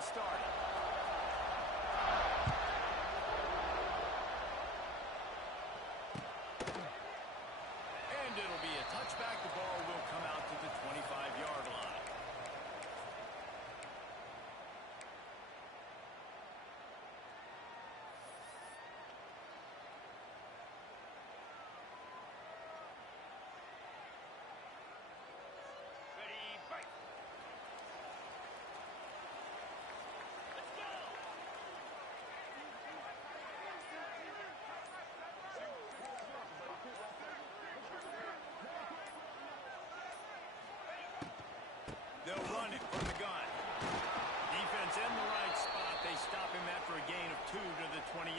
possession started. And it'll be a touchback. The ball will come out to the 25-yard line. They'll run it from the gun. Defense in the right spot. They stop him after a gain of 2 to the 28.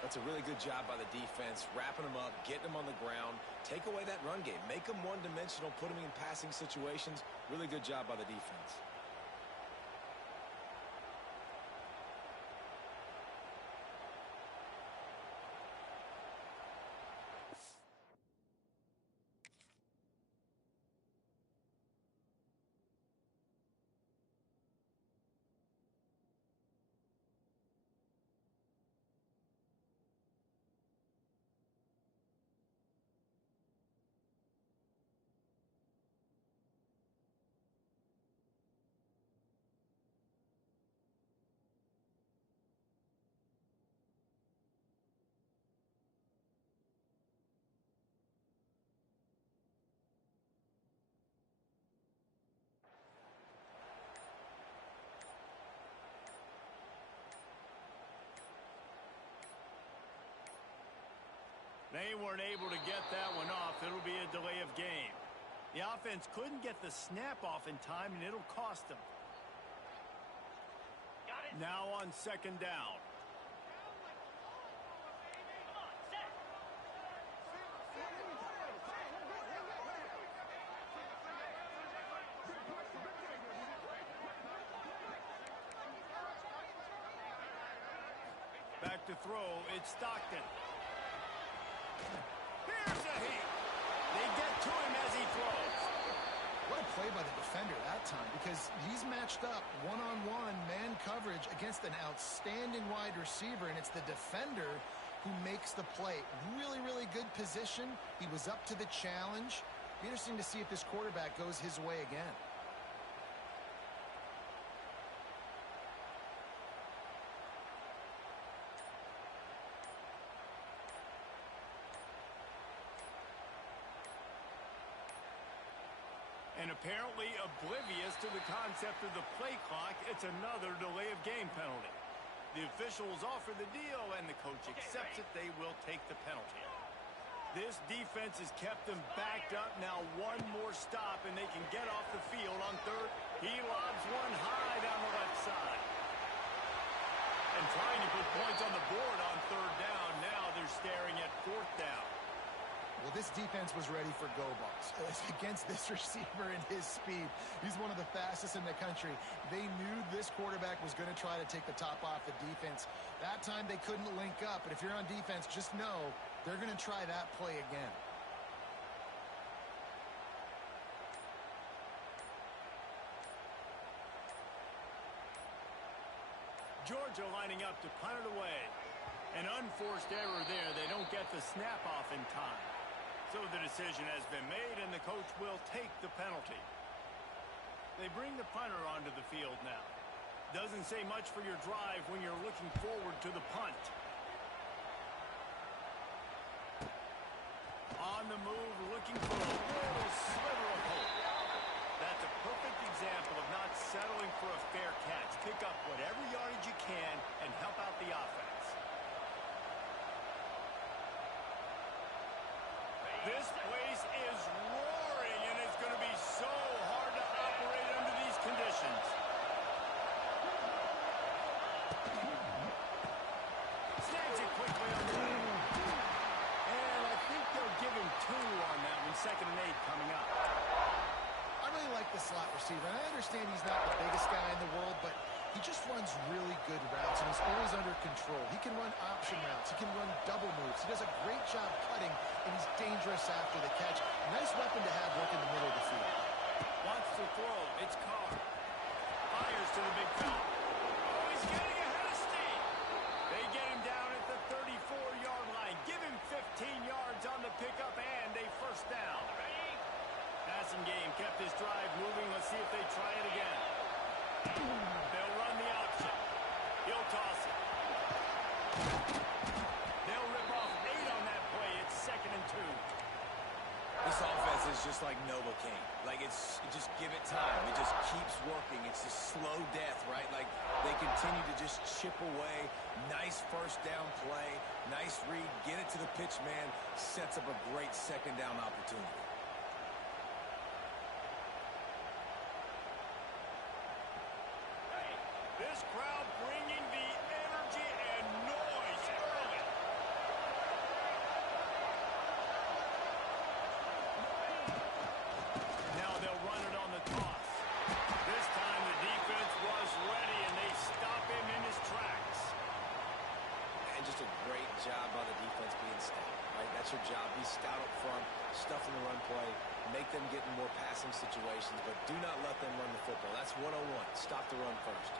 That's a really good job by the defense, wrapping him up, getting him on the ground. Take away that run game. Make him one-dimensional, put him in passing situations. Really good job by the defense. They weren't able to get that one off. It'll be a delay of game. The offense couldn't get the snap off in time, and it'll cost them. Now on second down. Back to throw, it's Stockton. Here's a heat. They get to him as he throws. What a play by the defender that time, because he's matched up one-on-one man coverage against an outstanding wide receiver, and it's the defender who makes the play. Really, really good position. He was up to the challenge. Be interesting to see if this quarterback goes his way again. And apparently oblivious to the concept of the play clock, it's another delay of game penalty. The officials offer the deal, and the coach accepts it. They will take the penalty. This defense has kept them backed up. Now one more stop, and they can get off the field on third. He lobs one high down the left side. And trying to put points on the board on third down. Now they're staring at fourth down. Well, this defense was ready for go balls against this receiver and his speed. He's one of the fastest in the country. They knew this quarterback was going to try to take the top off the defense. That time they couldn't link up, but if you're on defense, just know they're going to try that play again. Georgia lining up to punt it away. An unforced error there. They don't get the snap off in time. So the decision has been made, and the coach will take the penalty. They bring the punter onto the field now. Doesn't say much for your drive when you're looking forward to the punt. On the move, looking for a little sliver of hope. That's a perfect example of not settling for a fair catch. Pick up whatever yardage you can and help out the offense. This place is roaring, and it's going to be so hard to operate under these conditions. Snags it quickly on the move. And I think they'll give him 2 on that one. 2nd and 8 coming up. I really like the slot receiver. And I understand he's not the biggest guy in the world, but he just runs really good routes, and he's always under control. He can run option routes. He can run double moves. He does a great job cutting, and he's dangerous after the catch. Nice weapon to have working the middle of the field. Wants to throw. It's Carr. fires to the big fella. Oh, he's getting ahead of steam. They get him down at the 34-yard line. Give him 15 yards on the pickup and a first down. Passing game kept his drive moving. Let's see if they try it again. They'll run the option. He'll toss it. They'll rip off 8 on that play. It's 2nd and 2. This offense is just like Novocaine. Like, just give it time. It just keeps working. It's a slow death, right? Like, they continue to just chip away. Nice first down play. Nice read. Get it to the pitch man. Sets up a great second down opportunity. This crowd bringing the energy and noise early. Now they'll run it on the toss. This time the defense was ready, and they stop him in his tracks. And just a great job by the defense being stout, right? That's your job. Be stout up front, stuff in the run play, make them get in more passing situations, but do not let them run the football. That's 101. Stop the run first.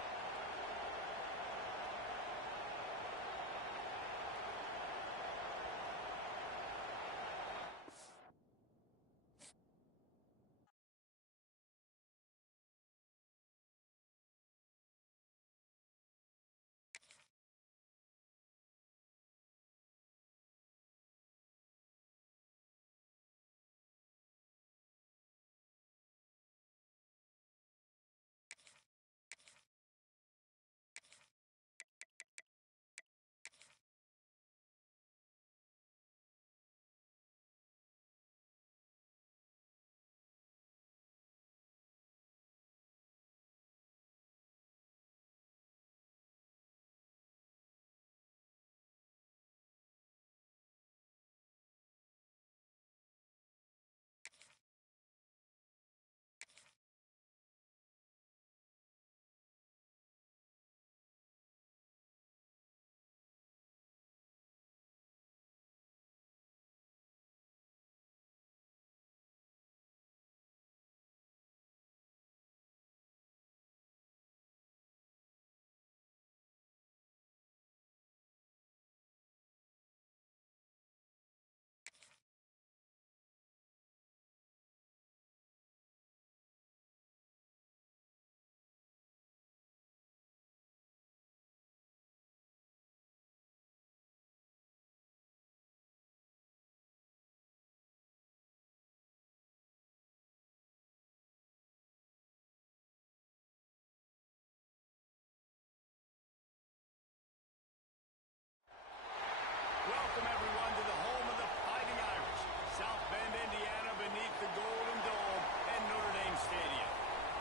Welcome, everyone, to the home of the Fighting Irish, South Bend, Indiana, beneath the Golden Dome and Notre Dame Stadium.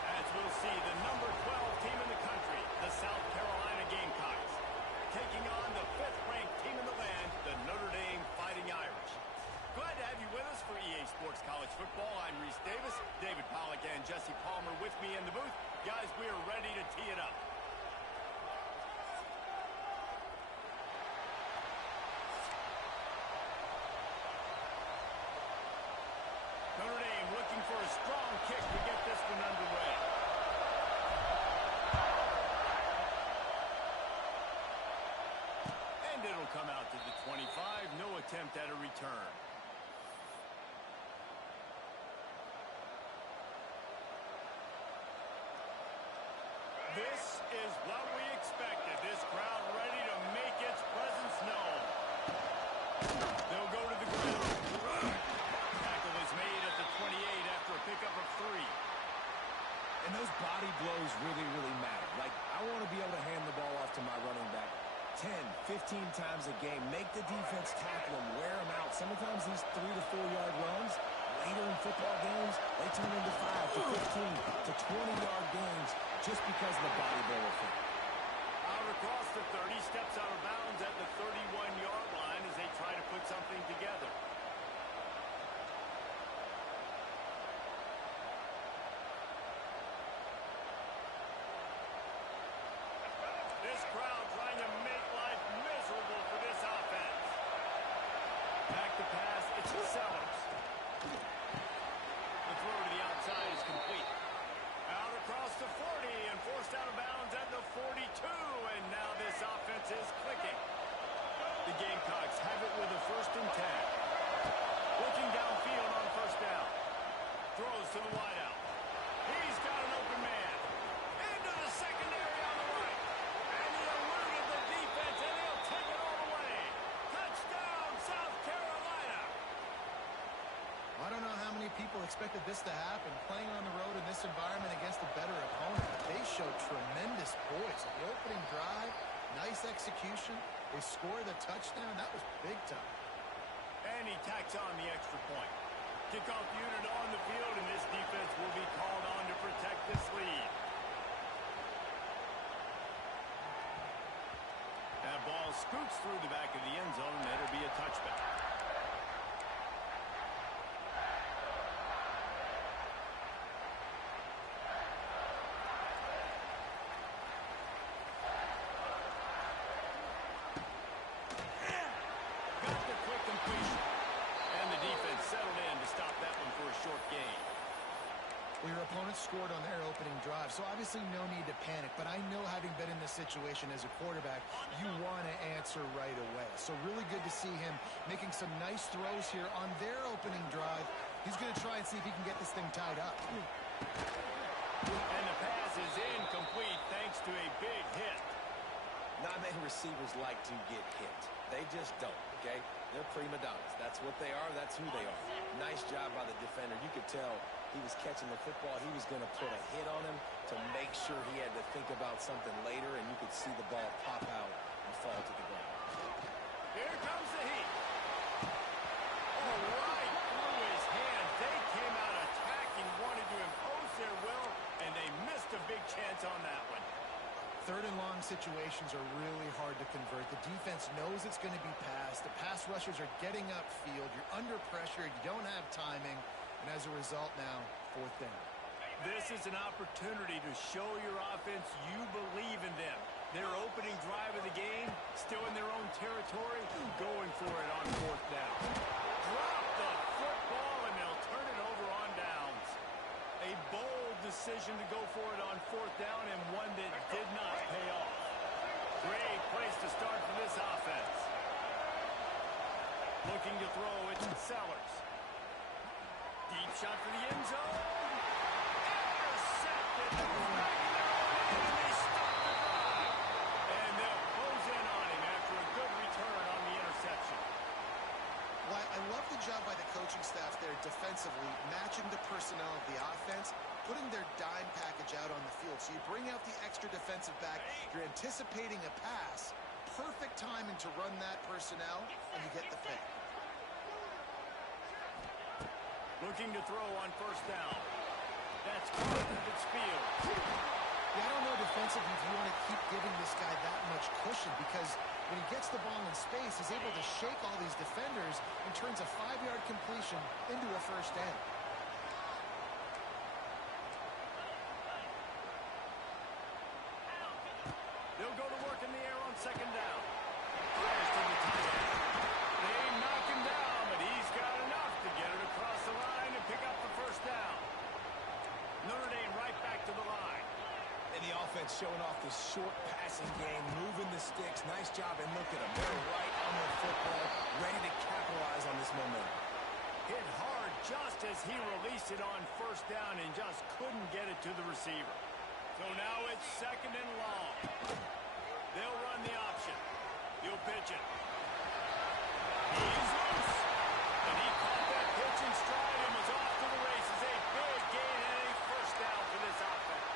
As we'll see, the number 12 team in the country, the South Carolina Gamecocks, taking on the 5th-ranked team in the land, the Notre Dame Fighting Irish. Glad to have you with us for EA Sports College Football. I'm Reese Davis, David Pollack and Jesse Palmer with me in the booth. Guys, we are ready to tee it up. Notre Dame looking for a strong kick to get this one underway. And it'll come out to the 25. No attempt at a return. This is what we expected. This crowd ready to make its presence known. They'll go to the ground. Tackle is made at the 28 after a pickup of 3. And those body blows really, really matter. Like, I want to be able to hand the ball off to my running back 10, 15 times a game. Make the defense tackle him, wear him out. Sometimes these 3 to 4 yard runs, later in football games, they turn into 5 to 15 to 20-yard games just because of the body blow effect. Out across the 30, steps out of bounds at the 31-yard line as they try to put something together. This crowd trying to make life miserable for this offense. Back to pass, it's Sellers. The throw to the outside is complete. Out across the 40 and forced wanted this to happen. Playing on the road in this environment against a better opponent. They showed tremendous poise. The opening drive, nice execution. They scored a touchdown. That was big time. And he tacks on the extra point. Kickoff unit on the field, and this defense will be called on to protect this lead. That ball scoots through the back of the end zone, and it'll be a touchback. Well, your opponent scored on their opening drive, so obviously no need to panic. But I know, having been in this situation as a quarterback, you want to answer right away. So really good to see him making some nice throws here on their opening drive. He's going to try and see if he can get this thing tied up. And the pass is incomplete thanks to a big hit. Not many receivers like to get hit. They just don't, okay? They're prima donnas. That's what they are. That's who they are. Nice job by the defender. You could tell he was catching the football. He was going to put a hit on him to make sure he had to think about something later, and you could see the ball pop out and fall to the ground. Here comes the heat. Oh, right through his hands. They came out attacking, wanted to impose their will, and they missed a big chance on that one. Third and long situations are really hard to convert. The defense knows it's going to be passed. The pass rushers are getting upfield. You're under pressure. You don't have timing. And as a result now, fourth down. This is an opportunity to show your offense you believe in them. Their opening drive of the game, still in their own territory, going for it on fourth down. Drop the football, and they'll turn it over on downs. A bold decision to go for it on fourth down, and one that did not pay off. Great place to start for this offense. Looking to throw, it's Sellers. Deep shot for the end zone. Intercepted. And they stop the drive. And they'll close in on him after a good return on the interception. Well, I love the job by the coaching staff there defensively, matching the personnel of the offense, putting their dime package out on the field. So you bring out the extra defensive back. You're anticipating a pass. Perfect timing to run that personnel, and you get the pick. Looking to throw on first down. That's Carter that's field. Yeah, I don't know defensively if you want to keep giving this guy that much cushion, because when he gets the ball in space, he's able to shake all these defenders and turns a 5-yard completion into a first down. They'll go to work in the air on second down. Fires to the tight end. They knock him down, but he's got enough to get it across the line and pick up the first down. Notre Dame right back to the line. And the offense showing off the short passing game, moving the sticks. Nice job, and look at them. They're right on the football, ready to capitalize on this momentum. Hit hard just as he released it on first down and just couldn't get it to the receiver. So now it's second and long. They'll run the option. He'll pitch it. He's loose. And he caught that pitch in stride and was off to the races. A big gain and a first down for this offense.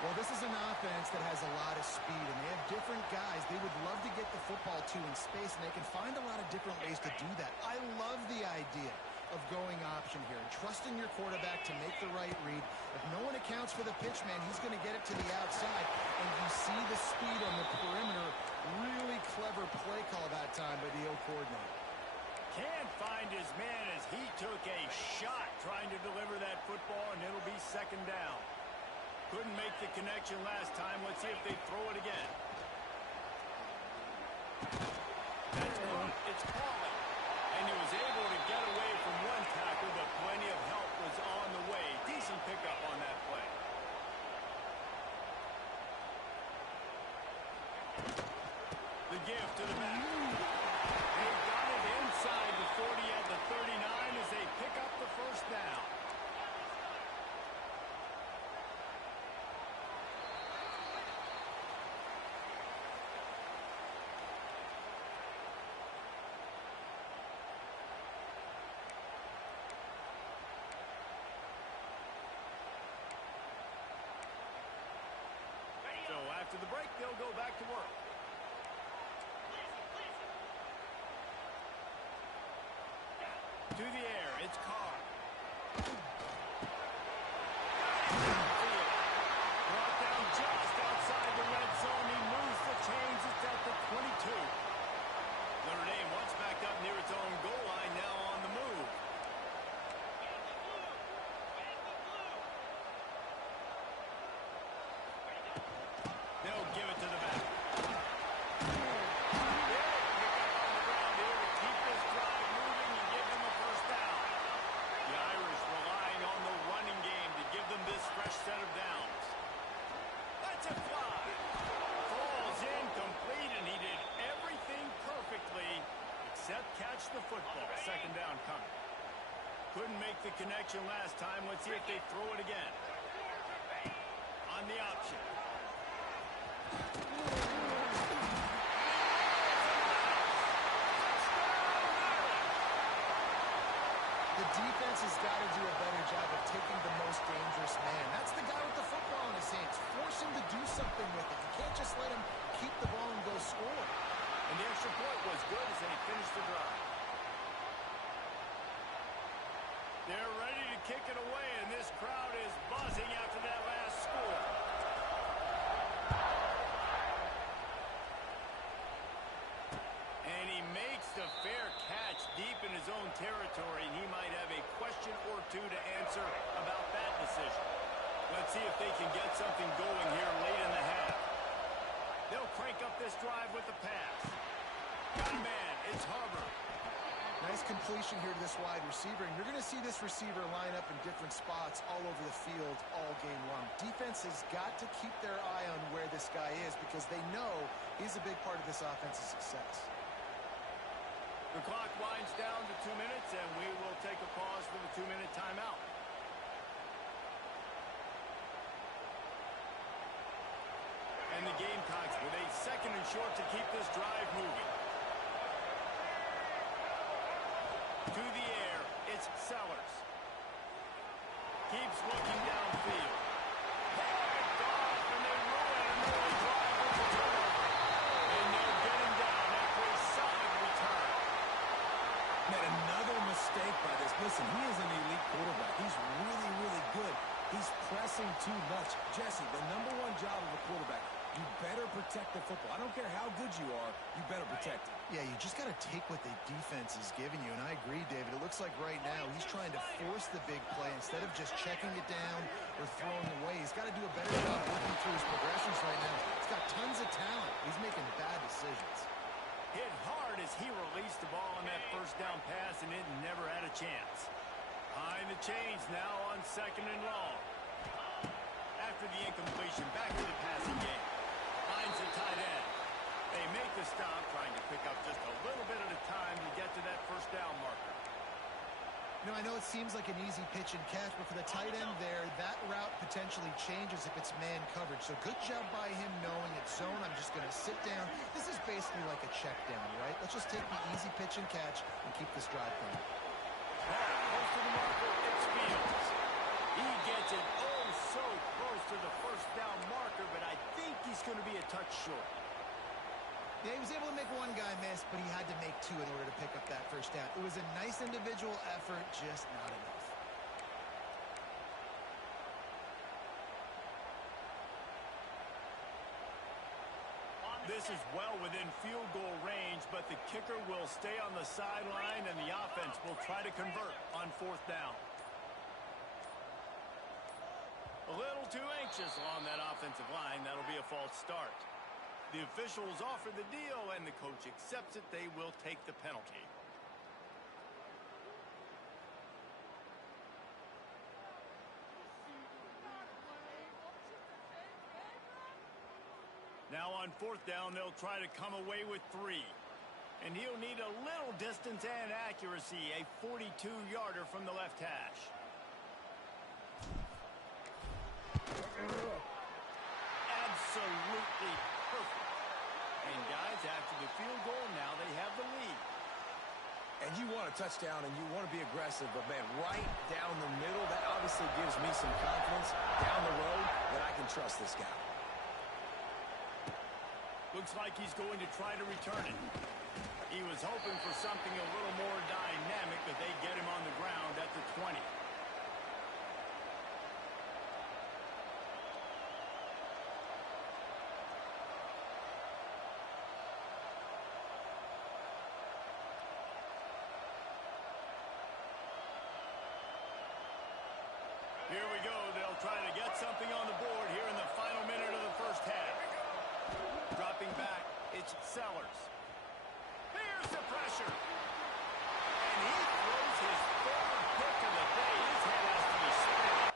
Well, this is an offense that has a lot of speed, and they have different guys they would love to get the football to in space, and they can find a lot of different ways to do that. I love the idea of going option here and trusting your quarterback to make the right read. If no one accounts for the pitch man, he's going to get it to the outside, and you see the speed on the perimeter. Really clever play call that time by the O coordinator. Can't find his man as he took a shot trying to deliver that football, and it'll be second down. Couldn't make the connection last time. Let's see if they throw it again. That's good. It's calling. And he was able to get away from one tackle, but plenty of help was on the way. Decent pickup on that play. The give to the back. They got it inside the 40 at the 39 as they pick up the first down. After the break, they'll go back to work. To the air, it's Carr. Brought down just outside the red zone. He moves the chains. It's at the 22. Notre Dame once backed up near its own goal line, now on the move. They'll give it to the back. Fresh set of downs. That's a fly. Falls incomplete, and he did everything perfectly except catch the football. Second down coming. Couldn't make the connection last time. Let's see if they throw it again. On the option. The defense has got to do a better job of taking the most dangerous man. That's the guy with the football in his hands. Force him to do something with it. You can't just let him keep the ball and go score. And the extra point was good as they finished the drive. They're ready to kick it away, and this crowd is buzzing after that last score. And he makes the fair catch deep in his own territory, and he might have a question or two to answer about that decision. Let's see if they can get something going here late in the half. They'll crank up this drive with the pass. Got a man. It's Hubbard. Nice completion here to this wide receiver, and you're going to see this receiver line up in different spots all over the field all game long. Defense has got to keep their eye on where this guy is because they know he's a big part of this offense's success. The clock winds down to 2 minutes, and we will take a pause for the 2-minute timeout. And the Gamecocks with a second and short to keep this drive moving. To the air, it's Sellers. Keeps looking downfield. Picked off, and they ruin an early drive with the turnover. And they'll get him down after a solid return. Made another mistake by this. Listen, he is an elite quarterback. He's really, really good. He's pressing too much. Jesse, the number one job of a quarterback, you better protect the football. I don't care how good you are, you better protect it. Yeah, you just got to take what the defense is giving you, and I agree, David. It looks like right now he's trying to force the big play instead of just checking it down or throwing away. He's got to do a better job working through his progressions right now. He's got tons of talent. He's making bad decisions. Hit hard as he released the ball on that first down pass, and it never had a chance. Behind the chains now on second and long. After the incompletion, back to the passing game. Finds the tight end. They make the stop, trying to pick up just a little bit at a time to get to that first down marker. You know, I know it seems like an easy pitch and catch, but for the tight end there, that route potentially changes if it's man coverage. So good job by him knowing it's zone. I'm just going to sit down. This is basically like a check down, right? Let's just take the easy pitch and catch and keep this drive going. Close to the marker, it's Fields. He gets it oh so close to the first down marker, but I think he's going to be a touch short. Yeah, he was able to make one guy miss, but he had to make two in order to pick up that first down. It was a nice individual effort, just not enough. This is well within field goal range, but the kicker will stay on the sideline, and the offense will try to convert on fourth down. A little too anxious along that offensive line. That'll be a false start. The officials offer the deal, and the coach accepts it. They will take the penalty. Now on fourth down, they'll try to come away with 3. And he'll need a little distance and accuracy, a 42-yarder from the left hash. Absolutely perfect. And guys, after the field goal, now they have the lead. And you want a touchdown and you want to be aggressive, but man, right down the middle, that obviously gives me some confidence down the road that I can trust this guy. Looks like he's going to try to return it. He was hoping for something a little more dynamic, but they get him on the ground at the 20. Here we go. They'll try to get something on the board here in the final minute of the first half. Dropping back, it's Sellers. Here's the pressure. And he throws his third pick of the day. His head has to be spinning.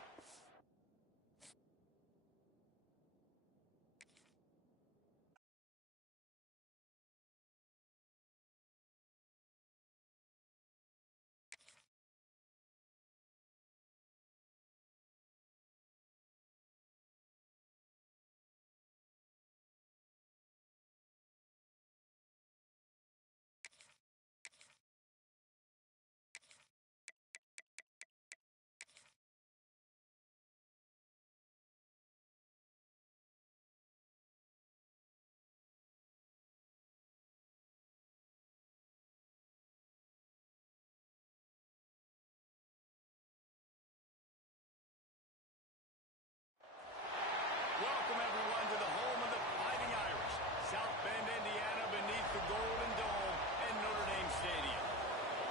Welcome, everyone, to the home of the Fighting Irish. South Bend, Indiana, beneath the Golden Dome and Notre Dame Stadium.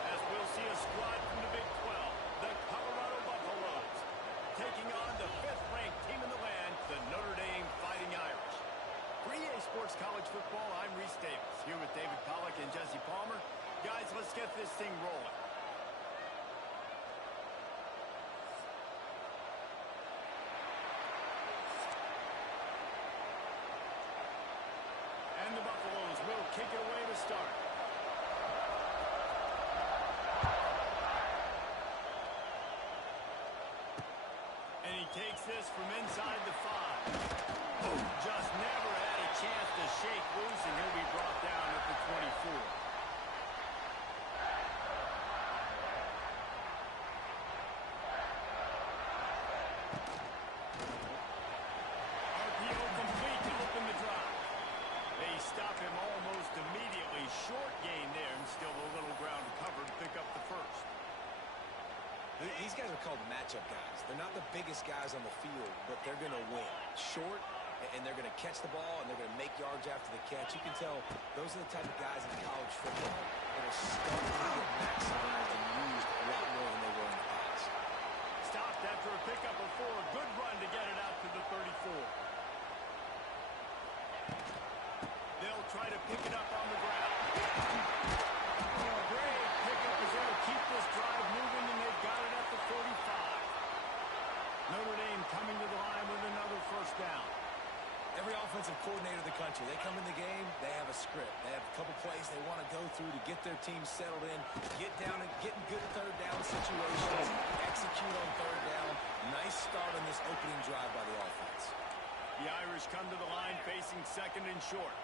As we'll see a squad from the Big 12, the Colorado Buffaloes, taking on the 5th-ranked team in the land, the Notre Dame Fighting Irish. For EA Sports College Football, I'm Reese Davis, here with David Pollack and Jesse Palmer. Guys, let's get this thing rolling. And the Buffaloes will kick it away to start. And he takes this from inside the 5. Just never had a chance to shake loose, and he'll be brought down at the 24. RPO complete to open the drive. They stop him almost immediately. Short gain there, and still a little ground to cover to pick up the first. These guys are called matchup guys. They're not the biggest guys on the field, but they're going to win. Short, and they're going to catch the ball, and they're going to make yards after the catch. You can tell those are the type of guys in college football that are starting to get maximized and used a lot more than they were in the past. Stopped after a pickup of 4. Good run to get it out to the 34. They'll try to pick it up on the ground. Great pickup is there to keep this drive moving, and they've got it at the 45. Notre Dame coming to the line with another first down. Every offensive coordinator in the country, they come in the game, they have a script. They have a couple plays they want to go through to get their team settled in, get down and get in good third down situations, execute on third down. Nice start on this opening drive by the offense. The Irish come to the line facing second and short.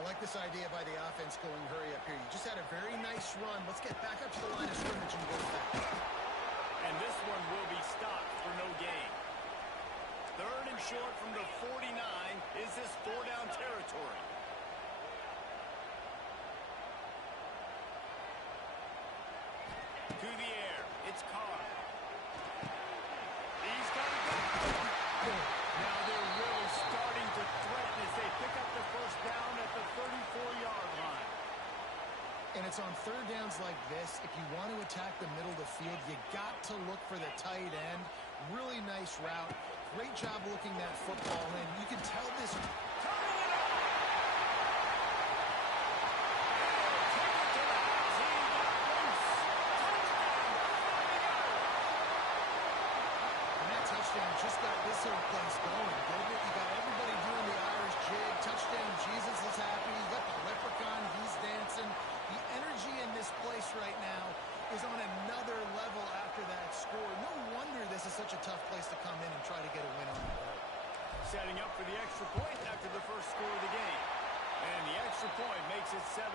I like this idea by the offense going hurry up here. You just had a very nice run. Let's get back up to the line of scrimmage and go back. And this one will be stopped for no gain. Third and short from the 49. Is this 4-down territory? To the air. It's Carr. He's got it down. Now they're really starting to threaten as they pick up the first down at the 34-yard line. And it's on third downs like this. If you want to attack the middle of the field, you got to look for the tight end. Really nice route. Great job looking that football in. You can tell this. Just got this whole place going. You got everybody doing the Irish jig. Touchdown, Jesus is happy. You got the leprechaun, he's dancing. The energy in this place right now is on another level after that score. No wonder this is such a tough place to come in and try to get a win on the road. Setting up for the extra point after the first score of the game. And the extra point makes it 7-0.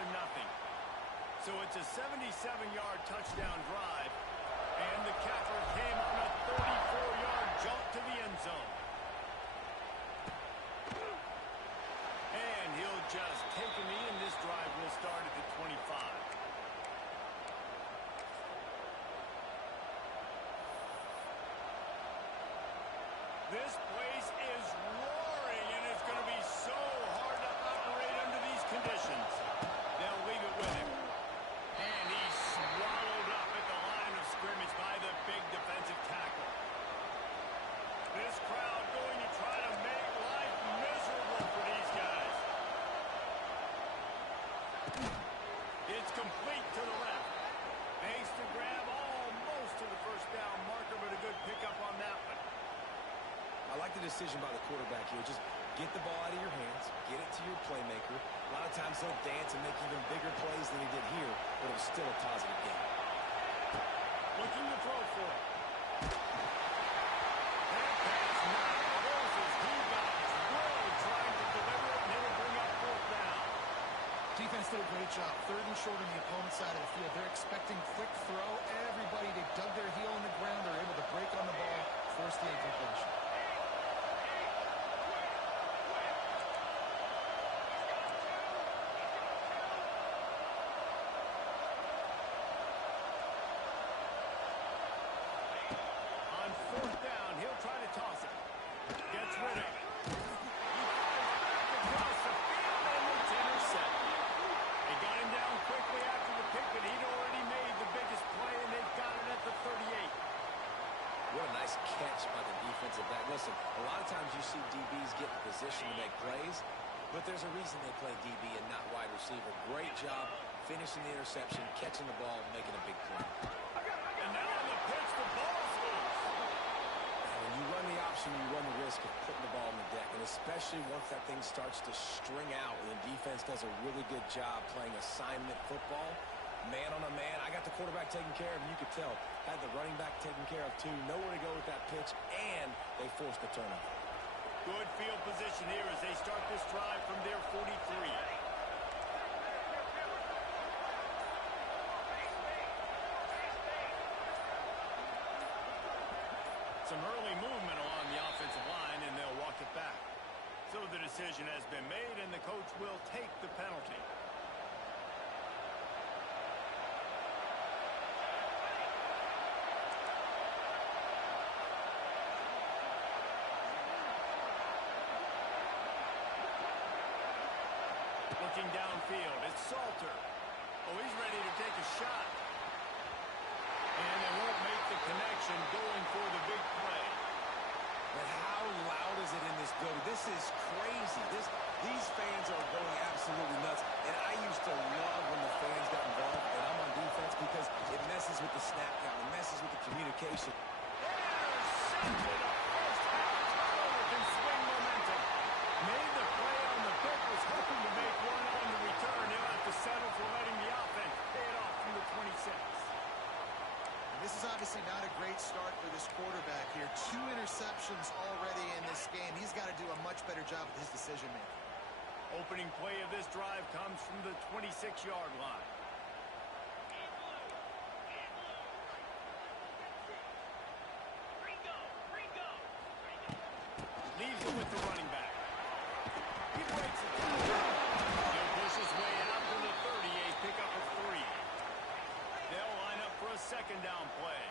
So it's a 77-yard touchdown drive. And the capper came on a 34-yard jump to the end zone. And he'll just taken me, and this drive will start at the 25. This place is roaring, and it's going to be so hard to operate under these conditions. They'll leave it with him. And he's swallowed up at the line of scrimmage by the big defensive tackle. This crowd going to try to make life miserable for these guys. It's complete to the left. Makes the grab almost to the first down marker, but a good pickup on that one. I like the decision by the quarterback here. Just get the ball out of your hands, get it to your playmaker. A lot of times he'll dance and make even bigger plays than he did here, but it was still a positive game. Looking to throw for it. That pass knocked the horses. He got through trying to deliver it, and it'll bring up fourth down. Defense did a great job. Third and short on the opponent's side of the field. They're expecting quick throw. Everybody, they dug their heel in the ground. They're able to break on the ball, force the incompletion. On fourth down, he'll try to toss it. Gets rid of it. He fires back across the field, and it's intercepted. They got him down quickly after the pick, but he'd already made the biggest play, and they've got it at the 38. What a nice catch by the defensive back. Listen, a lot of times you see DBs get in position to make plays, but there's a reason they play DB and not wide receiver. Great job finishing the interception, catching the ball, making a big play. And now on the pitch, the ball's loose. When you run the option, you run the risk of putting the ball on the deck, and especially once that thing starts to string out, and the defense does a really good job playing assignment football, man on a man. I got the quarterback taken care of, and you could tell. Had the running back taken care of, too. Nowhere to go with that pitch, and they forced the turnover. Good field position here as they start this drive from their 43. Some early movement along the offensive line, and they'll walk it back. So the decision has been made, and the coach will take the penalty. Looking downfield, it's Salter. Oh, he's ready to take a shot. And they won't make the connection going for the big play. But how loud is it in this building? This is crazy. These fans are going absolutely nuts. And I used to love when the fans got involved, and I'm on defense because it messes with the snap count. It messes with the communication. Intercepted. A first half turnover can swing momentum. Made the play on the pick, was hoping to make one on the return. He'll have to settle for letting the offense pay it off from the 26. This is obviously not a great start for this quarterback here. 2 interceptions already in this game. He's got to do a much better job with his decision-making. Opening play of this drive comes from the 26-yard line. Leaves it with the running back. He breaks it down. He'll push his way out to the 38, pick up a 3. They'll line up for a second down play.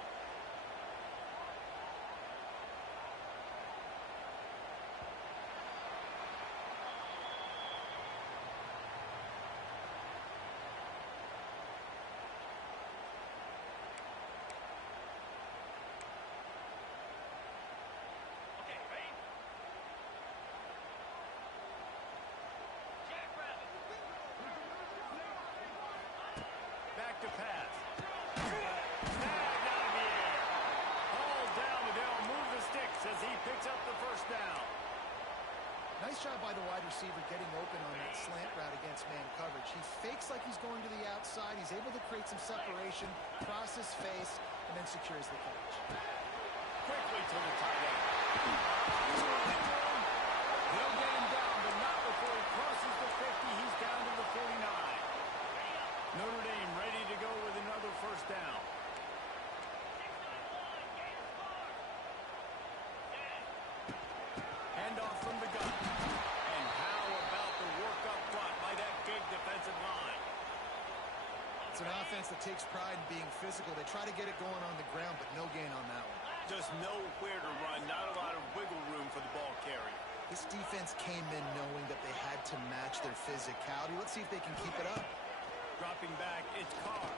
Back to pass. Snagged out of the air. Hauled down, but they'll move the sticks as he picks up the first down. Nice job by the wide receiver getting open on that slant route against man coverage. He fakes like he's going to the outside. He's able to create some separation, cross his face, and then secures the catch. Quickly to the tight end. They'll get him down, but not before he crosses the 50. He's down to the 49. Notre Dame ready to go with another first down. Handoff from the gun. And how about the work up front? takes pride in being physical. They try to get it going on the ground, but no gain on that one. Just nowhere to run, not a lot of wiggle room for the ball carrier. This defense came in knowing that they had to match their physicality. Let's see if they can keep it up. Dropping back, it's Carr.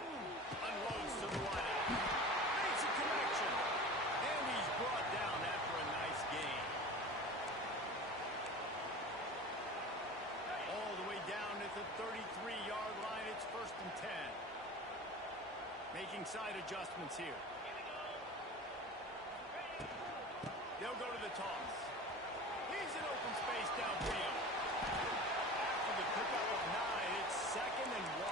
Unloads to the wideout. Makes a connection. And he's brought down after a nice gain. All the way down at the 33-yard line. It's 1st and 10. Making side adjustments here. They'll go to the toss. He's in open space downfield. After the pickup of 9, it's 2nd and 1.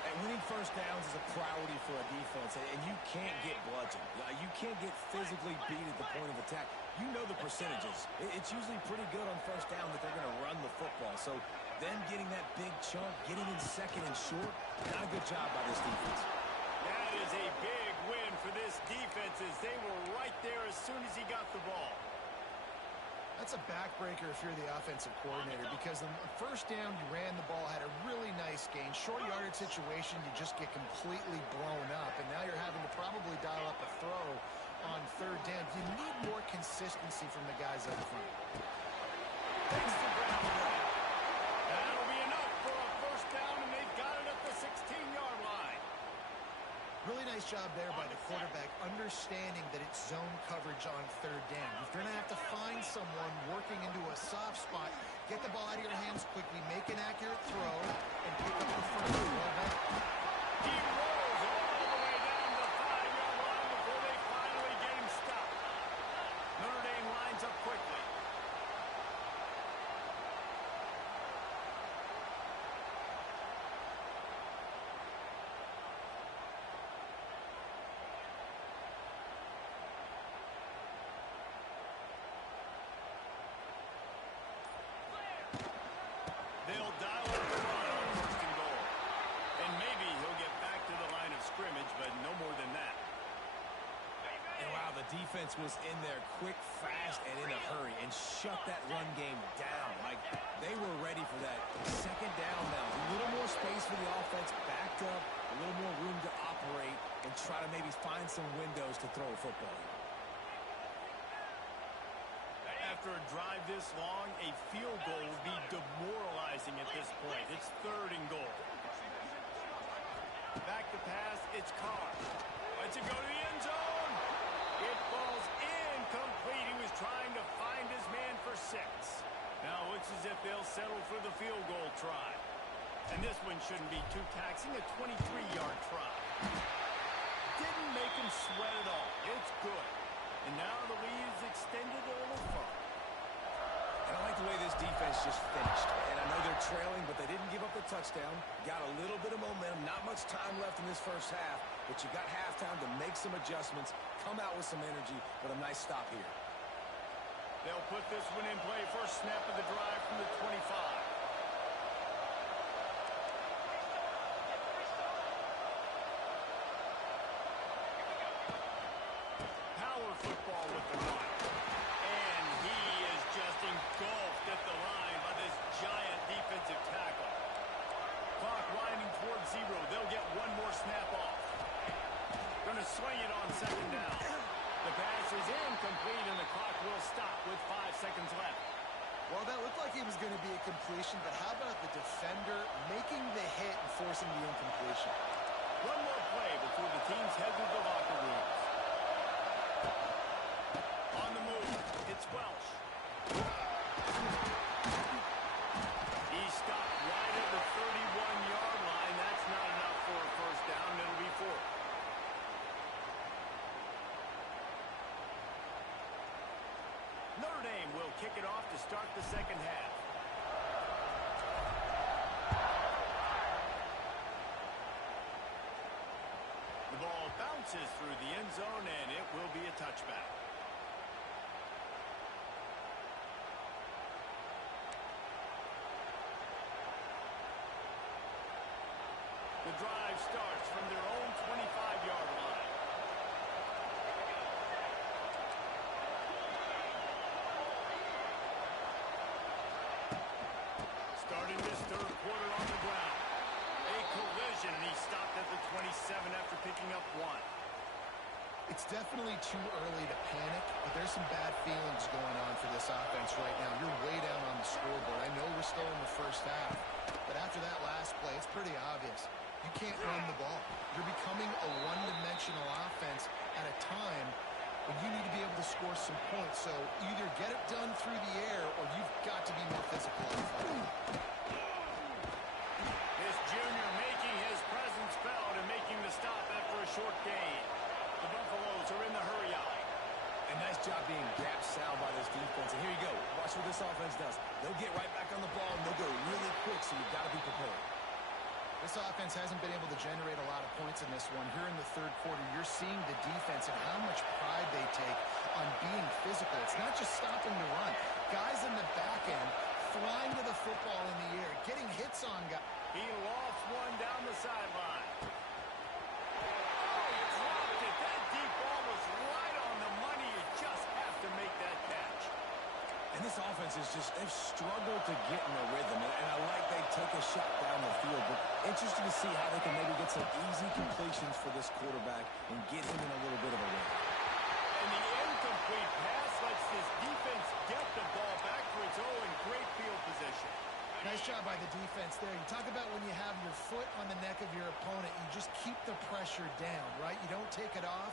And winning first downs is a priority for a defense, and you can't get bludgeoned. You can't get physically beat at the point of attack. You know the percentages. It's usually pretty good on first down that they're going to run the football. So them getting that big chunk, getting in 2nd and short, not a good job by this defense. That is a big win for this defense as they were right there as soon as he got the ball. That's a backbreaker if you're the offensive coordinator, because on first down, you ran the ball, had a really nice gain. Short yardage situation, you just get completely blown up, and now you're having to probably dial up a throw on 3rd down. You need more consistency from the guys up front. Takes the ground right. That'll be enough for a first down, and they've got it at the 16-yard line. Really nice job there by the quarterback, understanding that it's zone coverage on 3rd down. You're going to have to find someone working into a soft spot, get the ball out of your hands quickly, make an accurate throw, and pick up the first. He rolls all the way down the 5-yard line before they finally get him stopped. Notre Dame lines up quickly. They'll dial up the run on 1st and goal. And maybe he'll get back to the line of scrimmage, but no more than that. And wow, the defense was in there quick, fast, and in a hurry and shut that run game down. Like, they were ready for that 2nd down now. A little more space for the offense, backed up, a little more room to operate, and try to maybe find some windows to throw a football. After a drive this long, a field goal will be demoralizing at this point. It's 3rd and goal. Back to pass, it's Carr. Lets it go to the end zone. It falls incomplete. He was trying to find his man for 6. Now it looks as if they'll settle for the field goal try. And this one shouldn't be too taxing, a 23-yard try. Didn't make him sweat at all. It's good. And now the lead is extended a little further. And I like the way this defense just finished. And I know they're trailing, but they didn't give up the touchdown. Got a little bit of momentum. Not much time left in this first half, but you got halftime to make some adjustments, come out with some energy, but a nice stop here. They'll put this one in play. First snap of the drive from the 25. Power football with the run. And he is just engulfed at the line by this giant defensive tackle. Clock winding towards 0. They'll get one more snap off. Going to swing it on 2nd down. The pass is incomplete, and the clock will stop with 5 seconds left. Well, that looked like it was going to be a completion, but how about the defender making the hit and forcing the incompletion? One more play before the teams head to the locker rooms. On the move, it's Welsh. He's stopped right at the 31-yard line. That's not enough for a first down. It'll be 4th. Notre Dame will kick it off to start the 2nd half. The ball bounces through the end zone, and it will be a touchback. The drive starts from their own 25-yard line. Starting this 3rd quarter on the ground. A collision possession, and he stopped at the 27 after picking up 1. It's definitely too early to panic, but there's some bad feelings going on for this offense right now. You're way down on the scoreboard. I know we're still in the first half, but after that last play, it's pretty obvious. You can't run the ball. You're becoming a one-dimensional offense at a time when you need to be able to score some points. So either get it done through the air or you've got to be more physical on the field. This junior making his presence felt and making the stop after a short gain. The Buffaloes are in the hurry eye. And nice job being gap sound by this defense. And here you go. Watch what this offense does. They'll get right back on the ball, and they'll go really quick, so you've got to be prepared. This offense hasn't been able to generate a lot of points in this one. Here in the third quarter, you're seeing the defense and how much pride they take on being physical. It's not just stopping the run. Guys in the back end flying to the football in the air, getting hits on guys. He lost one down the sideline. Oh, he dropped it. That deep ball was right on the money. You just have to make that catch. And this offense is just, they've struggled to get in a rhythm. And I like they take a shot down the field. But interesting to see how they can maybe get some easy completions for this quarterback and get him in a little bit of a rhythm. And the incomplete pass lets this defense get the ball back for its own great field position. Nice job by the defense there. You talk about when you have your foot on the neck of your opponent, you just keep the pressure down, right? You don't take it off.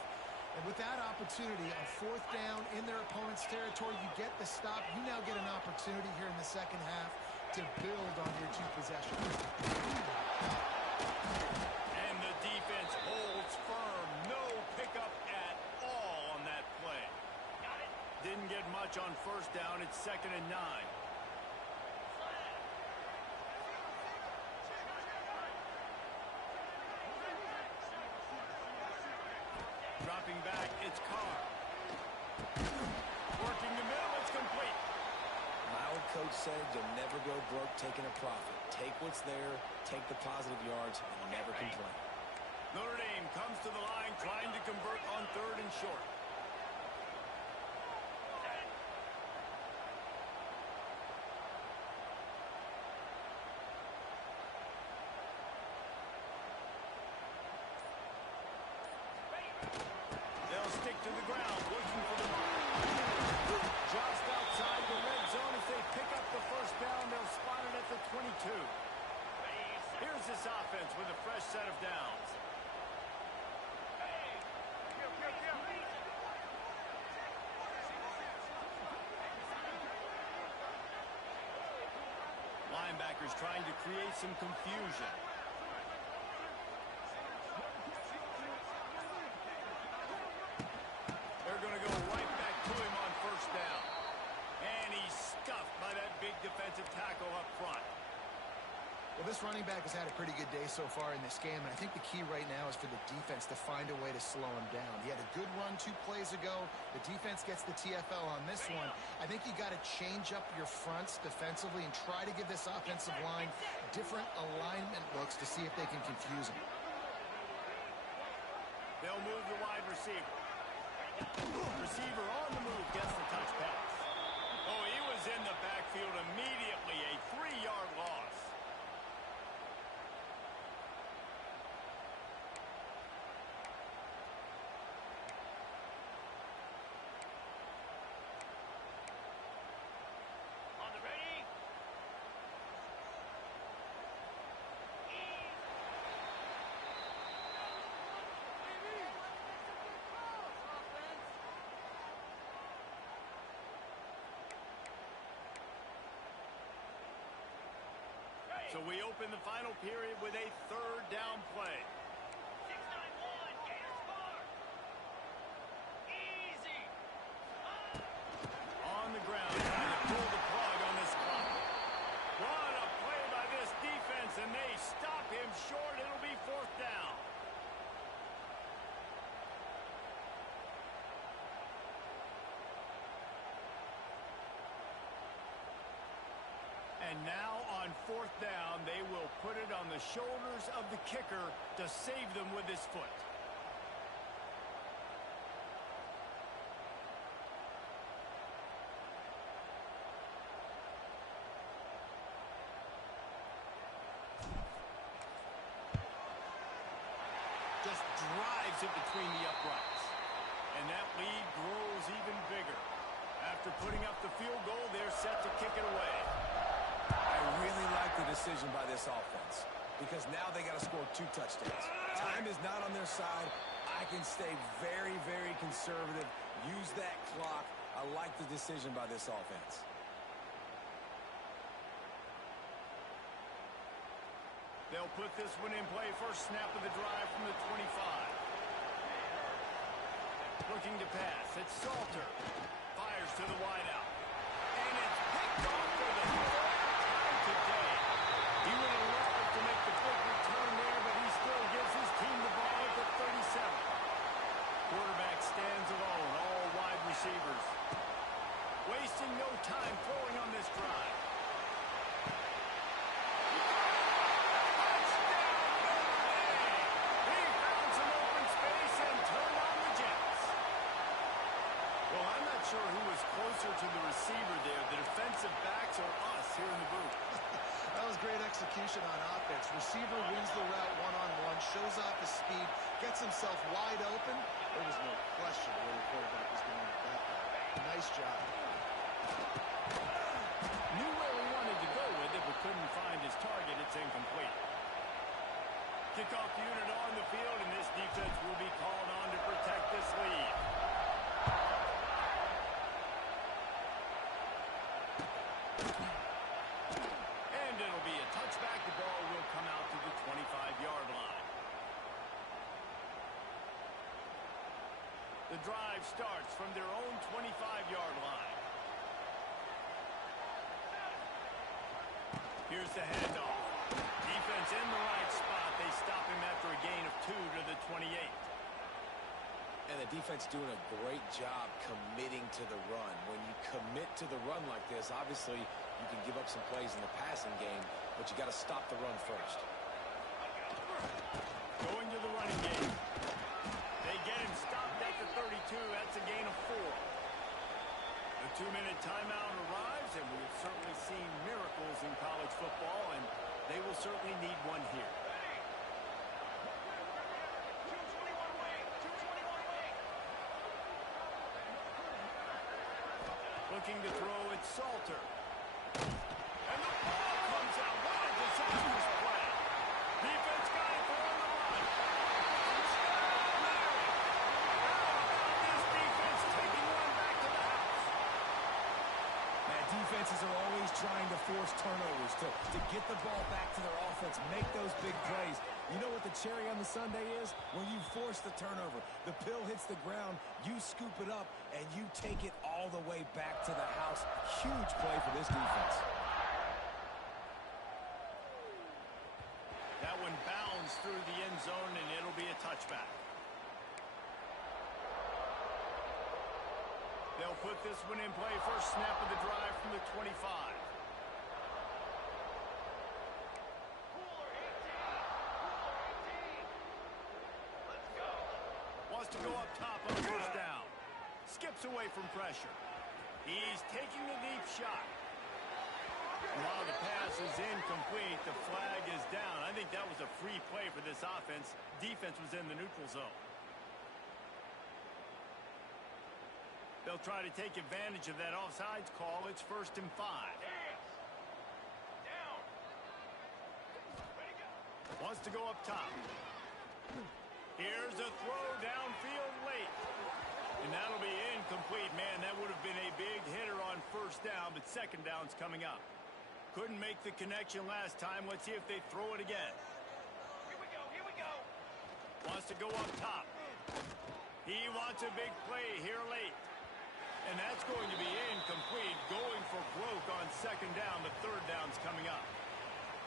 And with that opportunity on fourth down in their opponent's territory, you get the stop. You now get an opportunity here in the second half to build on your two possessions. And the defense holds firm. No pickup at all on that play. Didn't get much on first down. It's 2nd and 9. Dropping back, it's Carr. Working the middle, it's complete. My old coach said you'll never go broke taking a profit. Take what's there, take the positive yards, and never complain. Notre Dame comes to the line trying to convert on 3rd and short. They'll stick to the ground, looking for the mark. Just outside the red zone. If they pick up the first down, they'll spot it at the 22. Here's this offense with a fresh set of downs. Linebackers trying to create some confusion. They're going to go right back to him on first down. And he's stuffed by that big defensive tackle up front. Well, this running back has had a pretty good day so far in this game, and I think the key right now is for the defense to find a way to slow him down. He had a good run 2 plays ago. The defense gets the TFL on this one. I think you got to change up your fronts defensively and try to give this offensive line different alignment looks to see if they can confuse him. They'll move the wide receiver. Receiver on the move gets the touch pass. Oh, he was in the backfield immediately. A 3-yard loss. On the ready. So we open the final period with a 3rd down play. 6-9-1, gas bar. Easy. On the ground, trying to pull the plug on this clock. What a play by this defense, and they stop him short. It'll be 4th down. And now on 4th down, they will put it on the shoulders of the kicker to save them with his foot. drives it between the uprights. And that lead grows even bigger. After putting up the field goal, they're set to kick it away. I really like the decision by this offense because now they got to score 2 touchdowns. Time is not on their side. I can stay very, very conservative. Use that clock. I like the decision by this offense. They'll put this one in play. First snap of the drive from the 25. Looking to pass. It's Salter. Fires to the wideout. And it's picked off for the third time today. He would have loved to make the big return there, but he still gives his team the ball at the 37. Quarterback stands alone, all wide receivers. Wasting no time throwing on this drive. Sure who was closer to the receiver there, the defensive backs or us here in the booth. That was great execution on offense. Receiver wins the route one-on-one, shows off his speed, gets himself wide open. There was no question where the quarterback was going with that play. Nice job. Knew where he wanted to go with it, but couldn't find his target. It's incomplete. Kickoff unit on the field, and this defense will be called on to protect this lead. And it'll be a touchback. The ball will come out to the 25-yard line. The drive starts from their own 25-yard line. Here's the handoff. Defense in the right spot. They stop him after a gain of 2 to the 28. And the defense doing a great job committing to the run. When you commit to the run like this, obviously you can give up some plays in the passing game, but you got to stop the run first. Going to the running game. They get him stopped at the 32. That's a gain of 4. The 2-minute timeout arrives, and we've certainly seen miracles in college football, and they will certainly need one here. Looking to throw, it's Salter. And the ball comes out. What a disastrous play. Defense got it on the run. This defense taking one back to the house. Man, defenses are always trying to force turnovers to get the ball back to their offense, make those big plays. You know what the cherry on the sundae is? When you force the turnover, the pill hits the ground, you scoop it up, and you take it all the way back to the house. Huge play for this defense. That one bounds through the end zone, and it'll be a touchback. They'll put this one in play. First snap of the drive from the 25. Wants to go up top on first down. Skips away from pressure. He's taking the deep shot. While the pass is incomplete, the flag is down. I think that was a free play for this offense. Defense was in the neutral zone. They'll try to take advantage of that offsides call. It's 1st and 5. Down. Wants to go up top. Here's a throw downfield late. And that'll be incomplete. Man, that would have been a big hitter on first down, but second down's coming up. Couldn't make the connection last time. Let's see if they throw it again. Here we go, here we go. Wants to go up top. He wants a big play here late. And that's going to be incomplete. Going for broke on second down. The third down's coming up.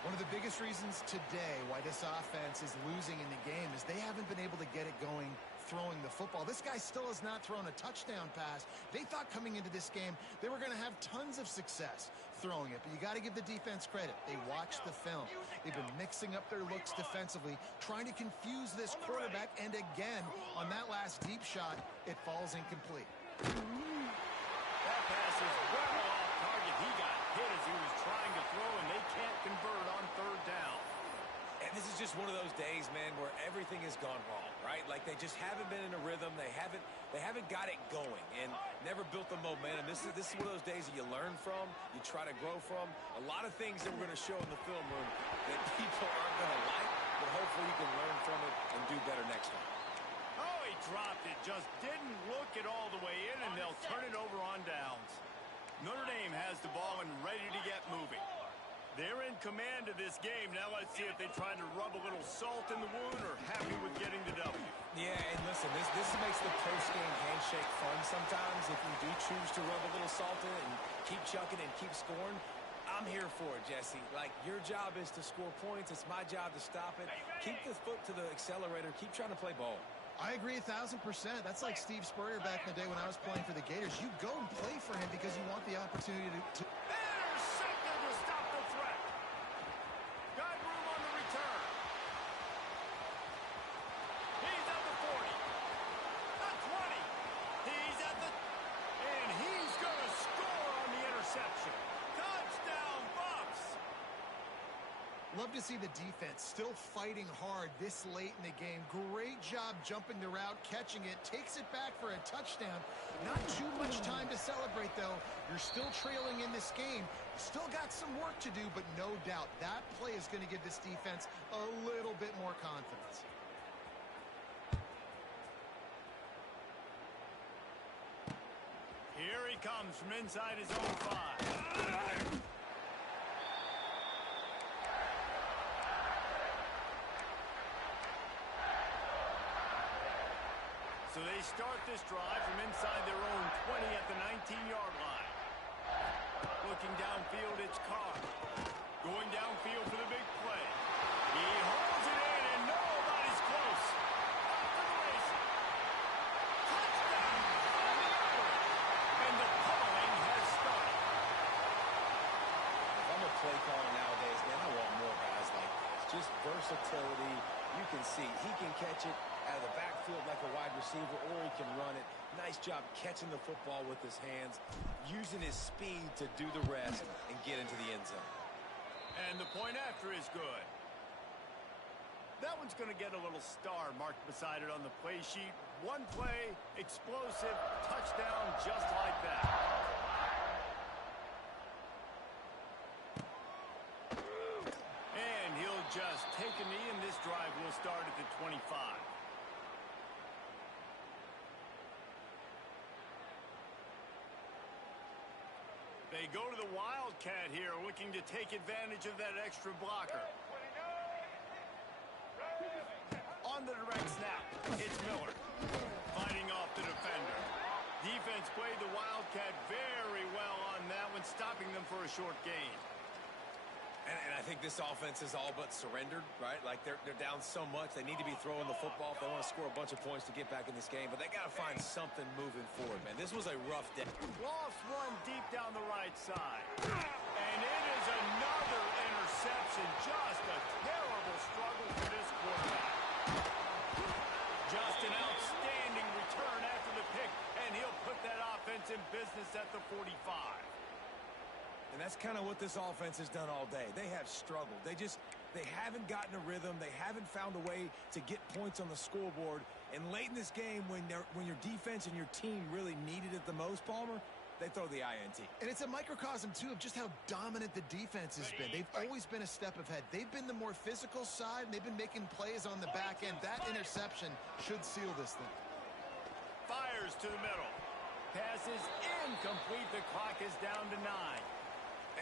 One of the biggest reasons today why this offense is losing in the game is they haven't been able to get it going throwing the football. This guy still has not thrown a touchdown pass. They thought coming into this game they were going to have tons of success throwing it, but you got to give the defense credit. They watched the film. They've been mixing up their looks defensively, trying to confuse this quarterback, and again, on that last deep shot, it falls incomplete. That pass is well off target. He got hit as he was trying to throw, and they can't convert on third down. And this is just just one of those days, man, where everything has gone wrong, right? Like they just haven't been in a rhythm. They haven't got it going and never built the momentum. This is one of those days that you learn from, you try to grow from. A lot of things that we're going to show in the film room that people aren't going to like, but hopefully you can learn from it and do better next time. Oh, he dropped it. Just didn't look it all the way in, and they'll turn it over on downs. Notre Dame has the ball and ready to get moving. They're in command of this game. Now let's see if they try to rub a little salt in the wound or happy with getting the W. Yeah, and listen, this makes the post-game handshake fun sometimes if you do choose to rub a little salt in and keep chucking and keep scoring. I'm here for it, Jesse. Like, your job is to score points. It's my job to stop it. Keep the foot to the accelerator. Keep trying to play ball. I agree 1,000%. That's like Steve Spurrier back in the day when I was playing for the Gators. You go and play for him because you want the opportunity to... Intercepted to stop the threat. Got room on the return. He's at the 40. The 20. He's at the... And he's going to score on the interception. Touchdown, Bucks. Love to see the defense still fighting hard this late in the game. Great job jumping the route, catching it, takes it back for a touchdown. Not too much time to celebrate, though. You're still trailing in this game. Still got some work to do, but no doubt that play is going to give this defense a little bit more confidence. Here he comes from inside his own 5. So they start this drive from inside their own 20 at the 19-yard line. Looking downfield, it's Carr. Going downfield for the big play. He holds it in, and nobody's close. Off to the races. Touchdown on the hour. And the pummeling has started. If I'm a play caller nowadays, man, I want more guys like this. Just versatility. You can see he can catch it out of the backfield like a wide receiver, or he can run it. Nice job catching the football with his hands, using his speed to do the rest and get into the end zone. And the point after is good. That one's going to get a little star marked beside it on the play sheet. One play, explosive, touchdown just like that. And he'll just take a knee, and this drive will start at the 25. They go to the Wildcat here, looking to take advantage of that extra blocker. On the direct snap, it's Miller. Fighting off the defender. Defense played the Wildcat very well on that one, stopping them for a short gain. And I think this offense is all but surrendered, right? Like they're down so much. They need to be throwing the football if they want to score a bunch of points to get back in this game. But they got to find something moving forward, man. This was a rough day. Lost one deep down the right side. And it is another interception. Just a terrible struggle for this quarterback. Just an outstanding return after the pick, and he'll put that offense in business at the 45. And that's kind of what this offense has done all day. They have struggled. They haven't gotten a rhythm. They haven't found a way to get points on the scoreboard. And late in this game, when your defense and your team really needed it the most, Palmer, they throw the INT. And it's a microcosm, too, of just how dominant the defense has been. They've always been a step ahead. They've been the more physical side, and they've been making plays on the back end. That interception should seal this thing. Fires to the middle. Pass is incomplete. The clock is down to 9.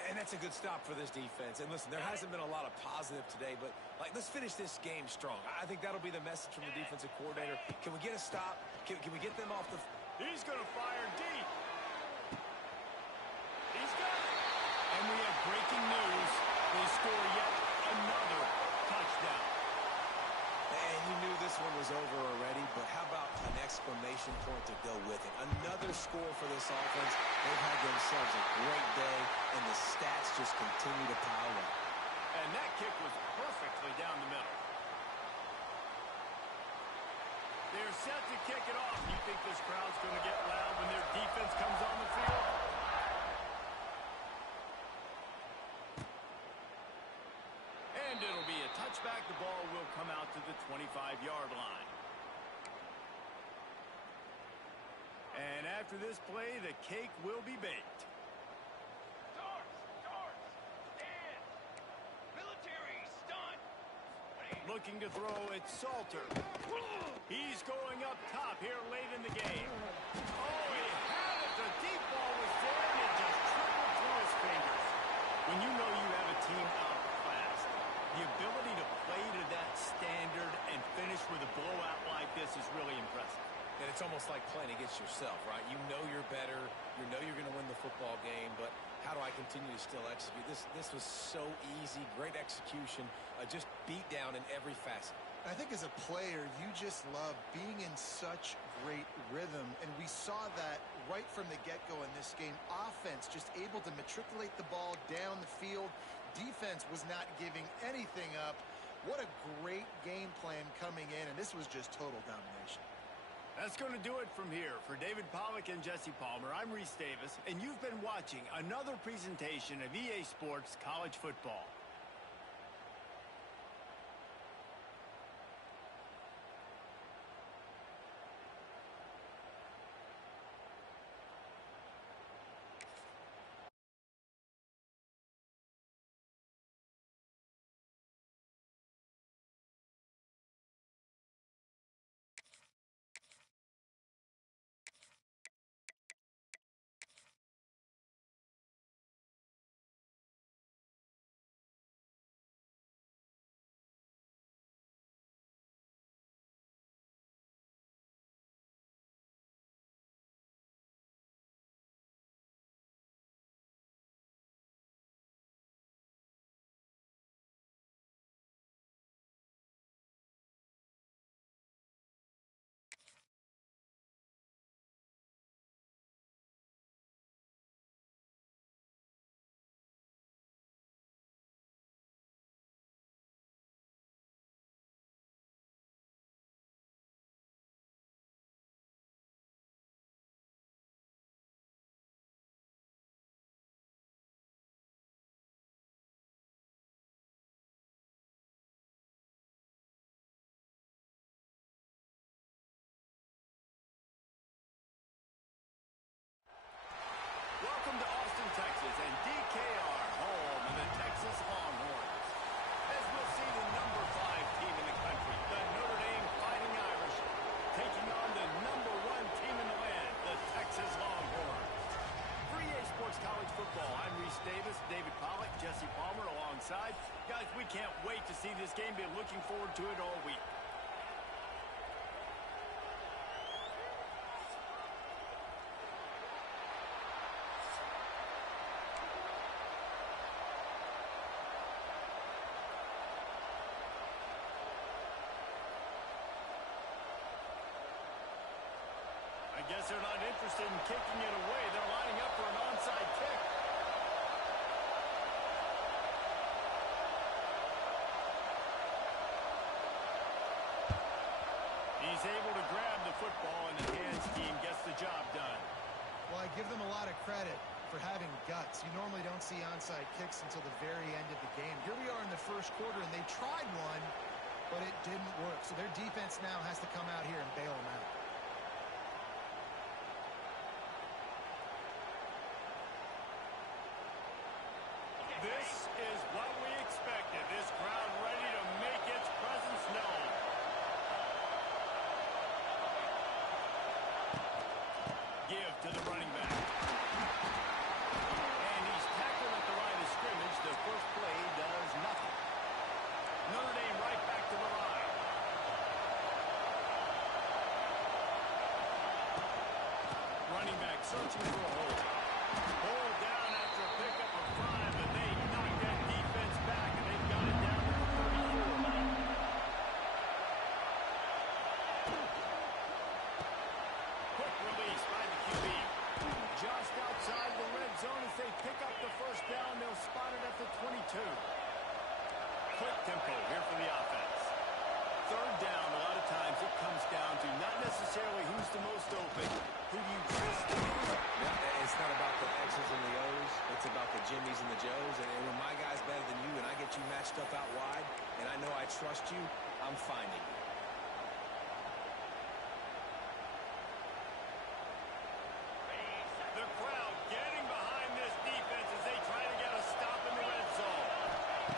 And that's a good stop for this defense. And listen, there hasn't been a lot of positive today, but let's finish this game strong. I think that'll be the message from the defensive coordinator. Can we get a stop? Can we get them off the... He's going to fire deep. He's got it. And we have breaking news. They score yet another touchdown. And you knew this one was over already, but how about an exclamation point to go with it? Another score for this offense. They've had themselves a great day, and the stats just continue to pile up. And that kick was perfectly down the middle. They're set to kick it off. You think this crowd's going to get loud when their defense comes on the field? And And it'll be a touchback. The ball will come out to the 25-yard line. And after this play, the cake will be baked. Stand. Military stunt. Looking to throw, it's Salter. He's going up top here late in the game. Oh, he had it. The deep ball was there, and it just trickled through his fingers. When you know you have a team outclassed, the ability to play to that standard and finish with a blowout like this is really impressive. And it's almost like playing against yourself, right? You know you're better. You know you're going to win the football game, but how do I continue to still execute? This was so easy, great execution, just beat down in every facet. I think as a player, you just love being in such great rhythm, and we saw that right from the get-go in this game. Offense just able to matriculate the ball down the field. Defense was not giving anything up. What a great game plan coming in, and this was just total domination. That's going to do it from here. For David Pollack and Jesse Palmer, I'm Reese Davis, and you've been watching another presentation of EA Sports College Football. Welcome to Austin, Texas, and DKR, home of the Texas Longhorns. As we'll see the number 5 team in the country, the Notre Dame Fighting Irish, taking on the number 1 team in the land, the Texas Longhorns. For EA Sports College Football, I'm Reese Davis, David Pollack, Jesse Palmer alongside. Guys, we can't wait to see this game. Been looking forward to it all week. I guess they're not interested in kicking it away. They're lining up for an onside kick. He's able to grab the football, and the hands team gets the job done. Well, I give them a lot of credit for having guts. You normally don't see onside kicks until the very end of the game. Here we are in the first quarter, and they tried one, but it didn't work. So their defense now has to come out here and bail them out. This is what we expected. This crowd ready to make its presence known. Give to the running back. And he's tackled at the line of scrimmage. The first play does nothing. Notre Dame right back to the line. Running back searching for a hole. Hold down after a pickup of 5, and they knock that defense back, and they've got it down to the 34 line. Quick release by the QB. Just outside the red zone as they pick up the first down. They'll spot it at the 22. Quick tempo here for the offense. Third down, a lot of times it comes down to not necessarily who's the most open, who do you trust to do it. It's not about the X's and the O's. It's about the Jimmys and the Joes, and when my guy's better than you and I get you matched up out wide, and I know I trust you, I'm finding you. The crowd getting behind this defense as they try to get a stop in the red zone.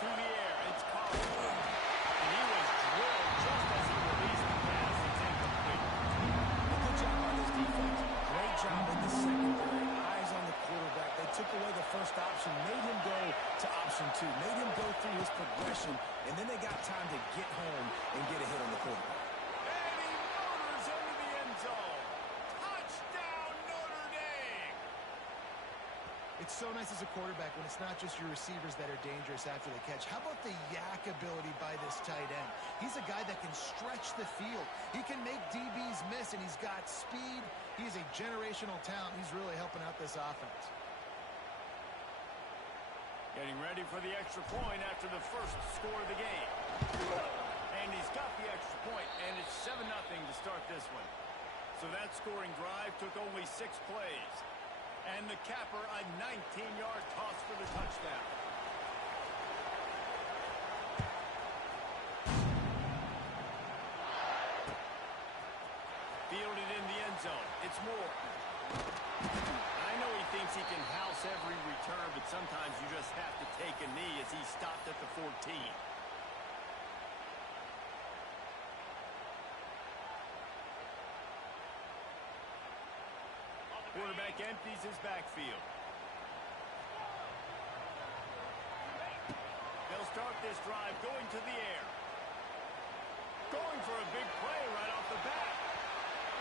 Through the air, it's Carl. And he was drilled just as he released the pass. It's incomplete. Good job by this defense. Great job in the secondary. Eyes on the quarterback. They took away the first option, made him go to option 2, made him go through his progression, and then they got time to get home and get a hit on the quarterback. And he motors into the end zone. Touchdown, Notre Dame! It's so nice as a quarterback when it's not just your receivers that are dangerous after the catch. How about the yak ability by this tight end? He's a guy that can stretch the field. He can make DBs miss, and he's got speed. He's a generational talent. He's really helping out this offense. Getting ready for the extra point after the first score of the game. And he's got the extra point, and it's 7-0 to start this one. So that scoring drive took only 6 plays. And the capper, a 19-yard toss for the touchdown. Fielded in the end zone. It's Moore. I know he thinks he can house every return, but sometimes you just have to take a knee as he stopped at the 14. Quarterback empties his backfield. They'll start this drive going to the air. Going for a big play right off the bat.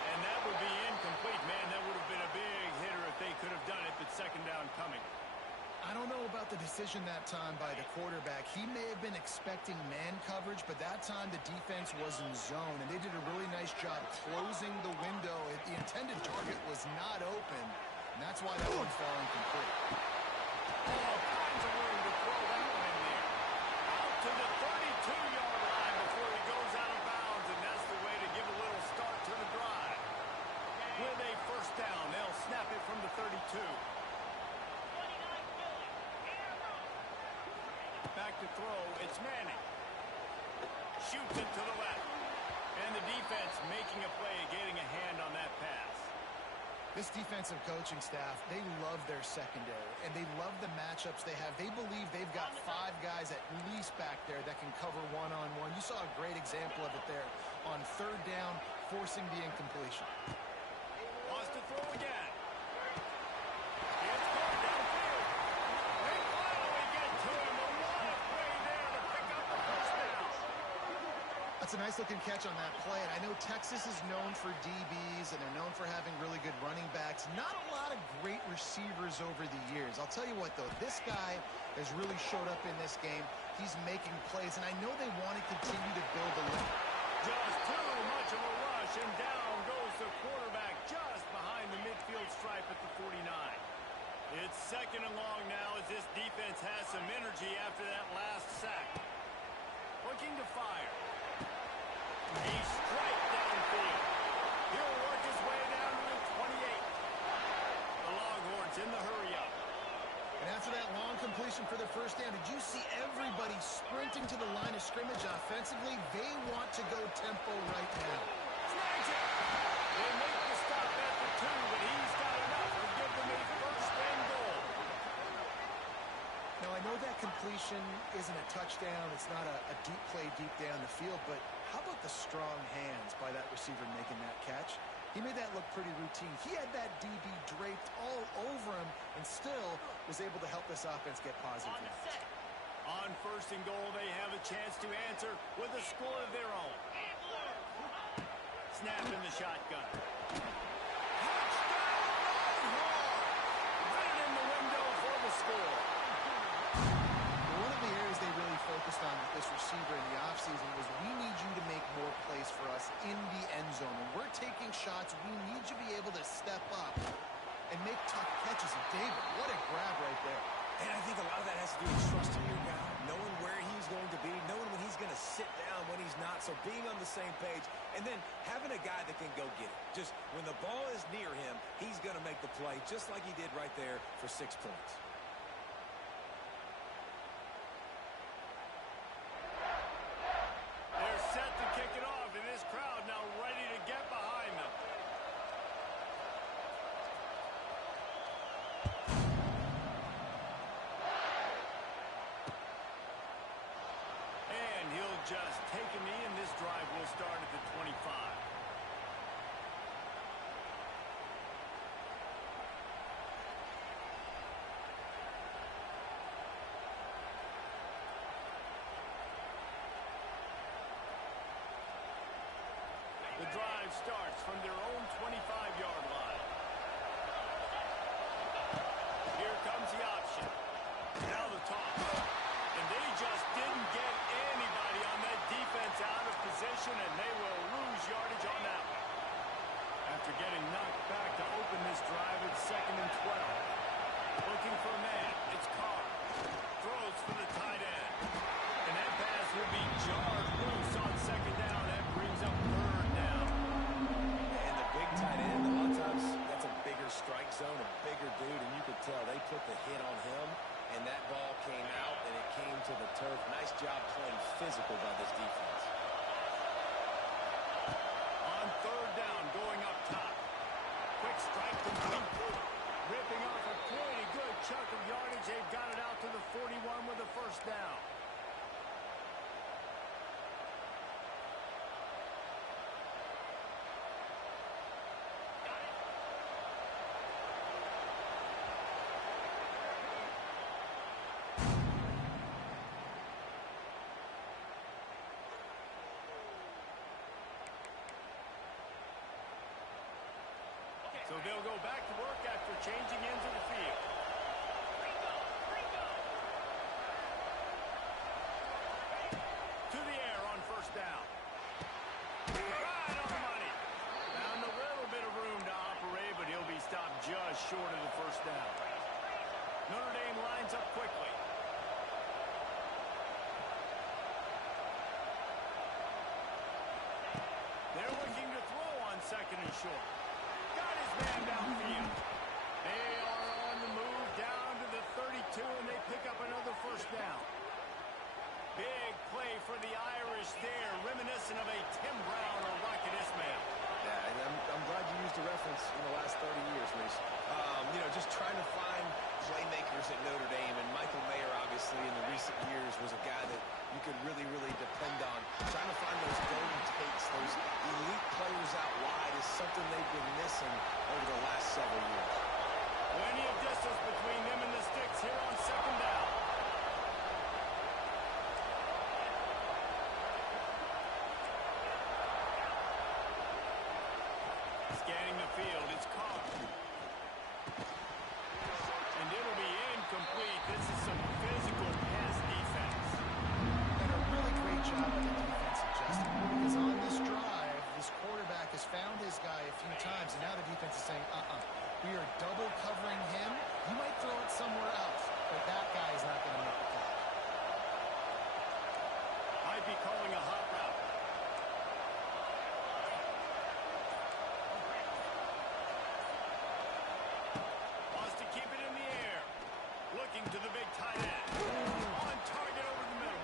And that would be incomplete. Man, that would have been a big hitter if they could have done it, but second down coming. I don't know about the decision that time by the quarterback. He may have been expecting man coverage, but that time the defense was in zone, and they did a really nice job closing the window. The intended target was not open, and that's why that one fell incomplete. All kinds of room to throw that one in there. Out to the 32-yard line before he goes out of bounds, and that's the way to give a little start to the drive. With a first down, they'll snap it from the 32. Back to throw, it's Manning. Shoots it to the left. And the defense making a play, getting a hand on that pass. This defensive coaching staff, they love their secondary, and they love the matchups they have. They believe they've got 5 guys at least back there that can cover one-on-one. You saw a great example of it there on third down, forcing the incompletion. Wants to throw again. It's caught downfield. They finally get to him. A lot of play there to pick up the first down. That's a nice-looking catch on that play. And I know Texas is known for DBs, and they're known for having really good running backs. Not a lot of great receivers over the years. I'll tell you what, though. This guy has really showed up in this game. He's making plays, and I know they want to continue to build a lead. Just too much of a rush, and down goes the quarterback just behind the midfield stripe at the 49. It's second and long now as this defense has some energy after that last sack. Looking to fire. A strike downfield. He'll work his way down to the 28. The Longhorns in the hurry-up. And after that long completion for the first down, did you see everybody sprinting to the line of scrimmage offensively? They want to go tempo right now. Snags it. They make the stop at the 2, but he's got enough to give them a first and goal. Now, I know that completion isn't a touchdown. It's not a deep play deep down the field, but how about the strong hands by that receiver making that catch? He made that look pretty routine. He had that DB draped all over him and still was able to help this offense get positive. On first and goal, they have a chance to answer with a score of their own. Snap in the shotgun. Touchdown, Longhorn! Right in the window for the score. One of the areas they really focused on with this receiver in the offseason was we need you to make more plays for us in the end zone. When we're taking shots, we need you to be able to step up and make tough catches. And David, what a grab right there. And I think a lot of that has to do with trusting your guy, knowing where he's going to be, knowing when he's going to sit down, when he's not. So being on the same page, and then having a guy that can go get it. Just when the ball is near him, he's going to make the play, just like he did right there for 6 points. will start at the 25. The drive starts from their own 25-yard line. Here comes the option. Now the toss. And they just didn't get anybody on that defense out of position, and they will lose yardage on that one. After getting knocked back to open this drive, it's 2nd and 12. Looking for a man. It's Carr. Throws for the tight end. And that pass will be jarred loose on 2nd down. That brings up 3rd down. And the big tight end, a lot of times that's a bigger strike zone, a bigger dude, and you could tell they put the hit on him, and that ball came out, and it came to the turf. Nice job playing physical by this defense. On 3rd down, going up top. Quick strike complete. Ripping off a pretty good chunk of yardage. They've got it out to the 41 with a 1st down. So they'll go back to work after changing into the field. To the air on 1st down. Right on the money. Found a little bit of room to operate, but he'll be stopped just short of the 1st down. Notre Dame lines up quickly. They're looking to throw on 2nd and short. Got his man downfield. They are on the move down to the 32, and they pick up another 1st down. Big play for the Irish there, reminiscent of a Tim Brown or Rocket Ismail. Yeah, and I'm glad you used a reference in the last 30 years, Reese. Just trying to find playmakers at Notre Dame, and Michael Mayer, obviously, in the recent years, was a guy that you could really, really depend on. Trying to find those golden takes, those elite players out wide is something they've been missing over the last several years. Plenty of distance between them and the sticks here on 2nd down. Scanning the field, it's Carr. And it'll be incomplete. This is some physical pass defense. And a really great job by the defense adjusting. Because on this drive, this quarterback has found his guy a few times, and now the defense is saying, we are double covering him. You might throw it somewhere else, but that guy is not going to make the catch. Might be calling a hot route. Wants to keep it in the air. Looking to the big tight end. On target over the middle.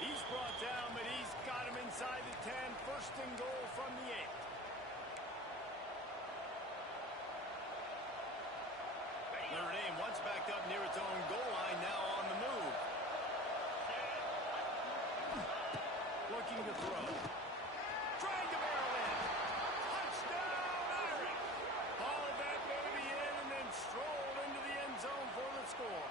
He's brought down, but he's got him inside the 10. 1st and goal from the 8. Notre Dame once backed up near its own goal line, now on the move. Looking to throw. Trying to barrel in. Touchdown, Irish. Hauled that baby in and then strolled into the end zone for the score.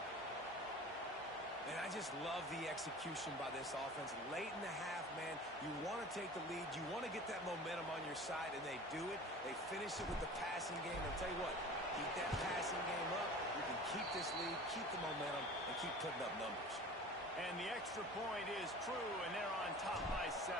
And I just love the execution by this offense. Late in the half, man, you want to take the lead. You want to get that momentum on your side, and they do it. They finish it with the passing game. I'll tell you what, keep that passing game up. You can keep this lead, keep the momentum, and keep putting up numbers. And the extra point is true, and they're on top by 7.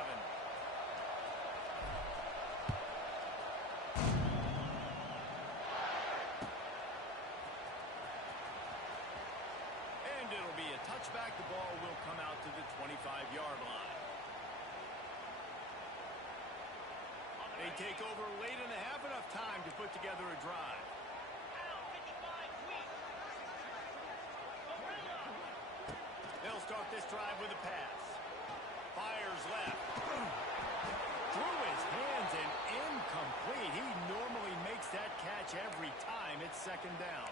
And it'll be a touchback. The ball will come out to the 25-yard line. They take over late in the half, enough time to put together a drive. They'll start this drive with a pass. Fires left. Through his hands and incomplete. He normally makes that catch every time. It's 2nd down.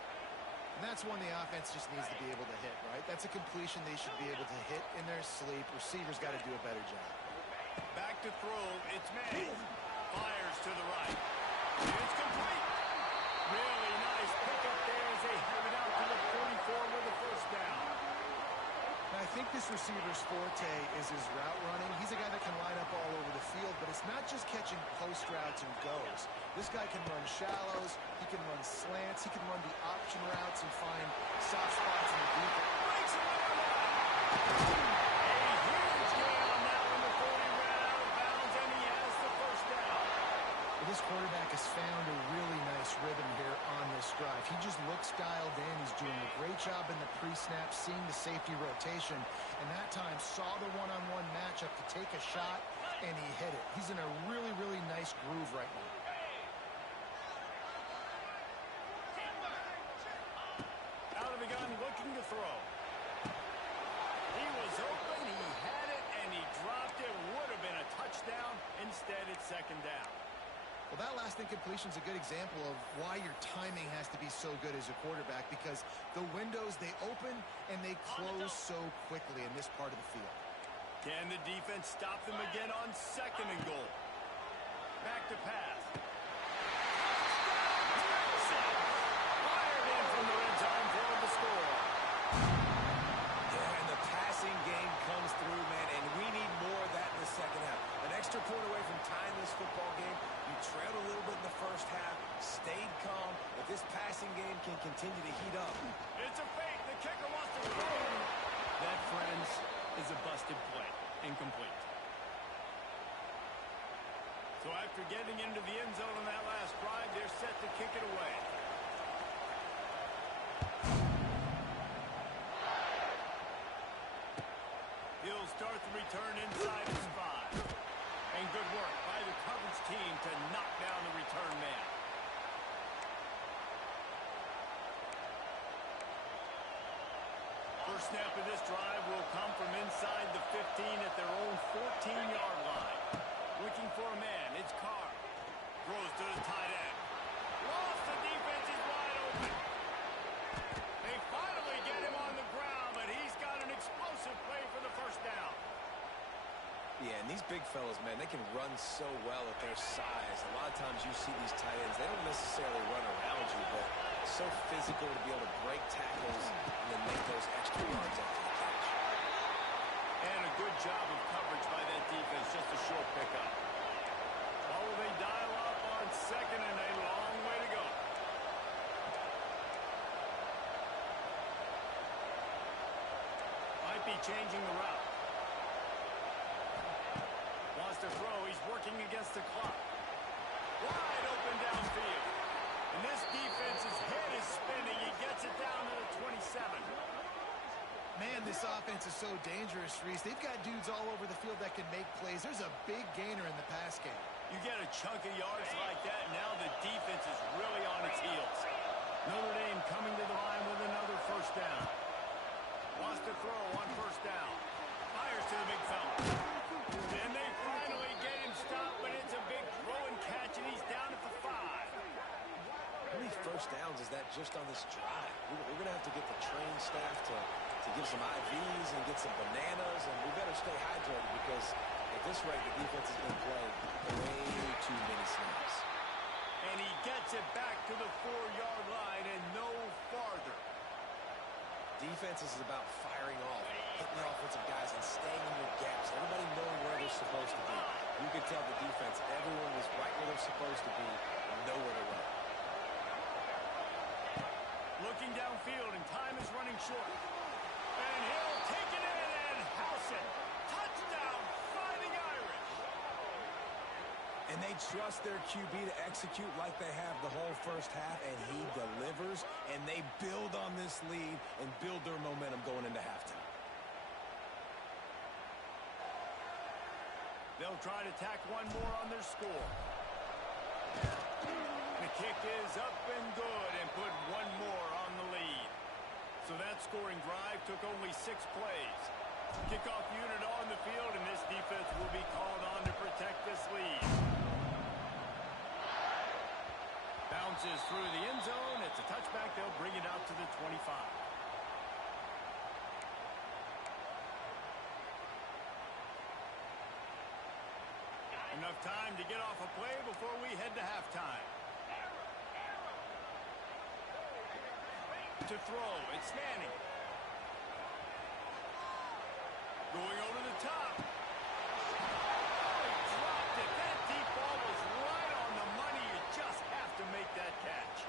And that's one the offense just needs to be able to hit, right? That's a completion they should be able to hit in their sleep. Receivers got to do a better job. Back to throw. It's made. Fires to the right. It's complete. Really nice pickup there as they have it out to the 44 with a first down. Now, I think this receiver's forte is his route running. He's a guy that can line up all over the field, but it's not just catching post routes and goes. This guy can run shallows, he can run slants, he can run the option routes and find soft spots in the defense. Breaks it on that. A huge gain on that one before he ran out of bounds, and he has the first down. Well, this quarterback has found a really nice rhythm here on this drive. He just looks dialed in. He's doing a great job in the pre-snap, seeing the safety rotation, and that time saw the one-on-one matchup to take a shot, and he hit it. He's in a really, really nice groove right now. Out of the gun, looking to throw. He was open, he had it, and he dropped it. Would have been a touchdown. Instead, it's second down. Well, that last incompletion is a good example of why your timing has to be so good as a quarterback, because the windows, they open and they close so quickly in this part of the field. Can the defense stop them again on second and goal? Back to pass. Fired in from the red zone for the score. Yeah, and the passing game comes through, man, and we need more of that in the second half. An extra point away from tying this football game. You trailed a little bit in the first half, stayed calm, but this passing game can continue to heat up. It's a fake. The kicker wants to throw. That, friends, is a busted play. Incomplete. So after getting into the end zone on that last drive, they're set to kick it away. He'll start the return inside his 5. And good work by the coverage team to knock down the return man. First snap of this drive will come from inside the 15 at their own 14-yard line. Looking for a man. It's Carr. Throws to the tight end. Lost, the defense is wide open. They finally get him on the ground, but he's got an explosive play for the first down. Yeah, and these big fellas, man, they can run so well at their size. A lot of times you see these tight ends, they don't necessarily run around you, but it's so physical to be able to break tackles and then make those extra yards after the catch. And a good job of coverage by that defense, just a short pickup. Oh, they dial up on second and a long way to go. Might be changing the route. Wants to throw. He's working against the clock. Wide open downfield. And this defense's head is spinning. He gets it down to the 27. Man, this offense is so dangerous, Reese. They've got dudes all over the field that can make plays. There's a big gainer in the pass game. You get a chunk of yards like that, now the defense is really on its heels. Notre Dame coming to the line with another first down. Wants to throw on first down. Fires to the big fella. And they finally get him stopped, but it's a big throw and catch, and he's down at the 5. How many first downs is that just on this drive? We're going to have to get the training staff to give some IVs and get some bananas, and we better stay hydrated because at this rate, the defense is going to play way too many snaps. And he gets it back to the 4-yard line and no farther. Defense is about firing off, hitting the offensive guys, and staying in your gaps. Everybody knowing where they're supposed to be. You could tell the defense, everyone was right where they're supposed to be, nowhere to run. Looking downfield, and time is running short. And he'll take it in and house it. Touchdown, Fighting Irish. And they trust their QB to execute like they have the whole first half, and he delivers, and they build on this lead and build their momentum going into halftime. They'll try to tack one more on their score. The kick is up and good and put one more on the lead. So that scoring drive took only 6 plays. Kickoff unit on the field, and this defense will be called on to protect this lead. Bounces through the end zone. It's a touchback. They'll bring it out to the 25. Enough time to get off a play before we head to halftime. To throw, it's Manning. Going over the top. Oh, he dropped it. That deep ball was right on the money. You just have to make that catch.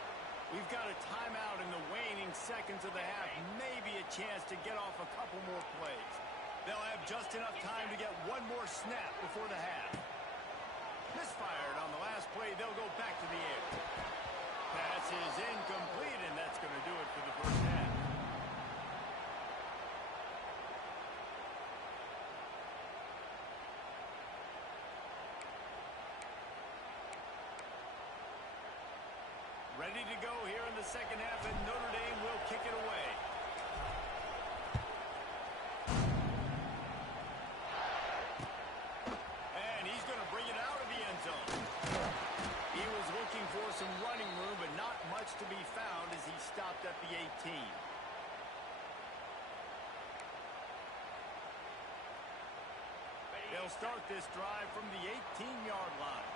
We've got a timeout in the waning seconds of the half. Maybe a chance to get off a couple more plays. They'll have just enough time to get one more snap before the half. Misfired on the last play. They'll go back to the air. Pass is incomplete, and that's going to do it for the first half. Ready to go here in the second half, and Notre Dame will kick it away. And he's going to bring it out of the end zone. He was looking for some running room, but not much to be found as he stopped at the 18. They'll start this drive from the 18-yard line.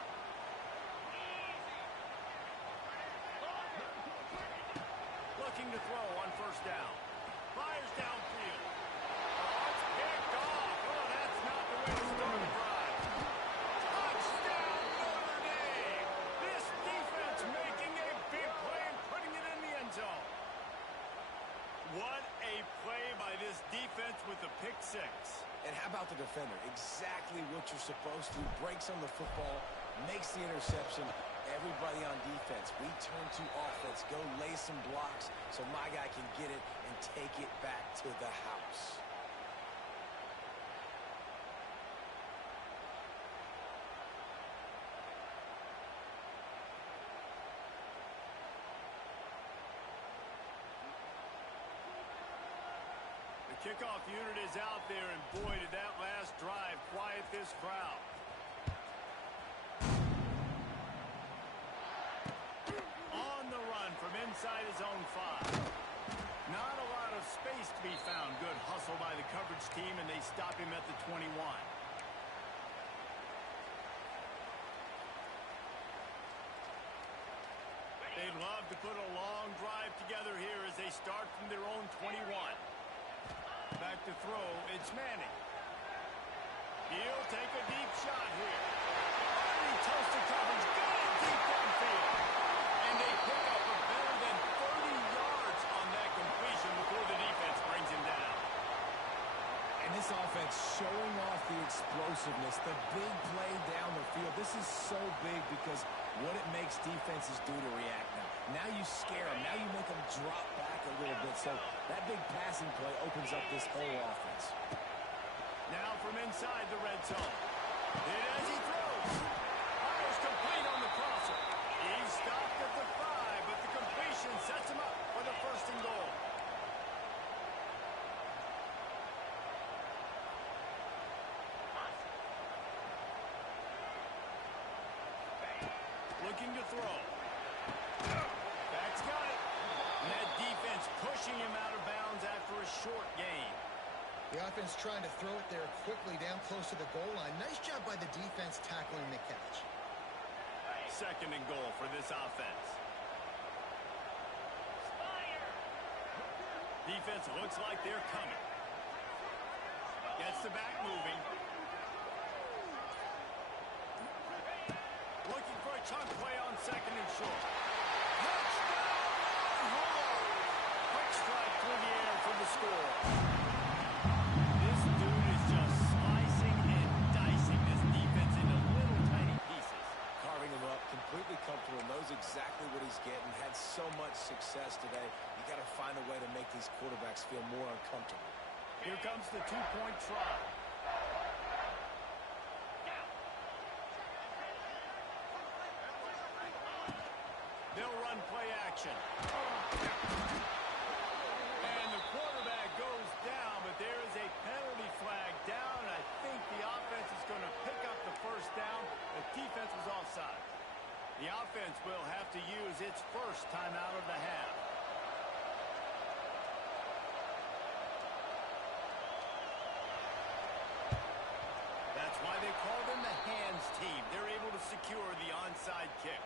Looking to throw on first down. Fires downfield. Oh, it's picked off. Oh, that's not the way to start a drive. Touchdown, Notre Dame. This defense making a big play and putting it in the end zone. What a play by this defense with the pick six. And how about the defender? Exactly what you're supposed to. Breaks on the football, makes the interception. Everybody on defense, we turn to offense. Go lay some blocks so my guy can get it and take it back to the house. The kickoff unit is out there, and boy, did that last drive quiet this crowd. From inside his own 5. Not a lot of space to be found. Good hustle by the coverage team, and they stop him at the 21. They'd love to put a long drive together here as they start from their own 21. Back to throw, it's Manning. He'll take a deep shot here. Oh, he toasted coverage. Got it deep downfield. And they pick up a better than 30 yards on that completion before the defense brings him down. And this offense showing off the explosiveness, the big play down the field. This is so big because what it makes defenses do to react now. Now you scare them. Now you make them drop back a little bit. So that big passing play opens up this whole offense. Now from inside the red zone. Hit as he throws. Fires complete on the crosser. He's stopped at the 5, but the completion sets him up for the first and goal. Looking to throw. Back's got it. And that defense pushing him out of bounds after a short gain. The offense trying to throw it there quickly down close to the goal line. Nice job by the defense tackling the catch. Second and goal for this offense. Defense looks like they're coming. Gets the back moving. Looking for a chunk play on second and short. Touchdown! Quick strike through the air for the score. This dude is just slicing and dicing this defense into little tiny pieces. Carving him up, completely comfortable, knows exactly what he's getting, had so much success today. You got to find a way to make these quarterbacks feel more uncomfortable. Here comes the two-point try. They'll run play action. And the quarterback goes down, but there is a penalty flag down. I think the offense is going to pick up the first down. The defense was offside. The offense will have to use its first timeout of the half. That's why they call them the hands team. They're able to secure the onside kick.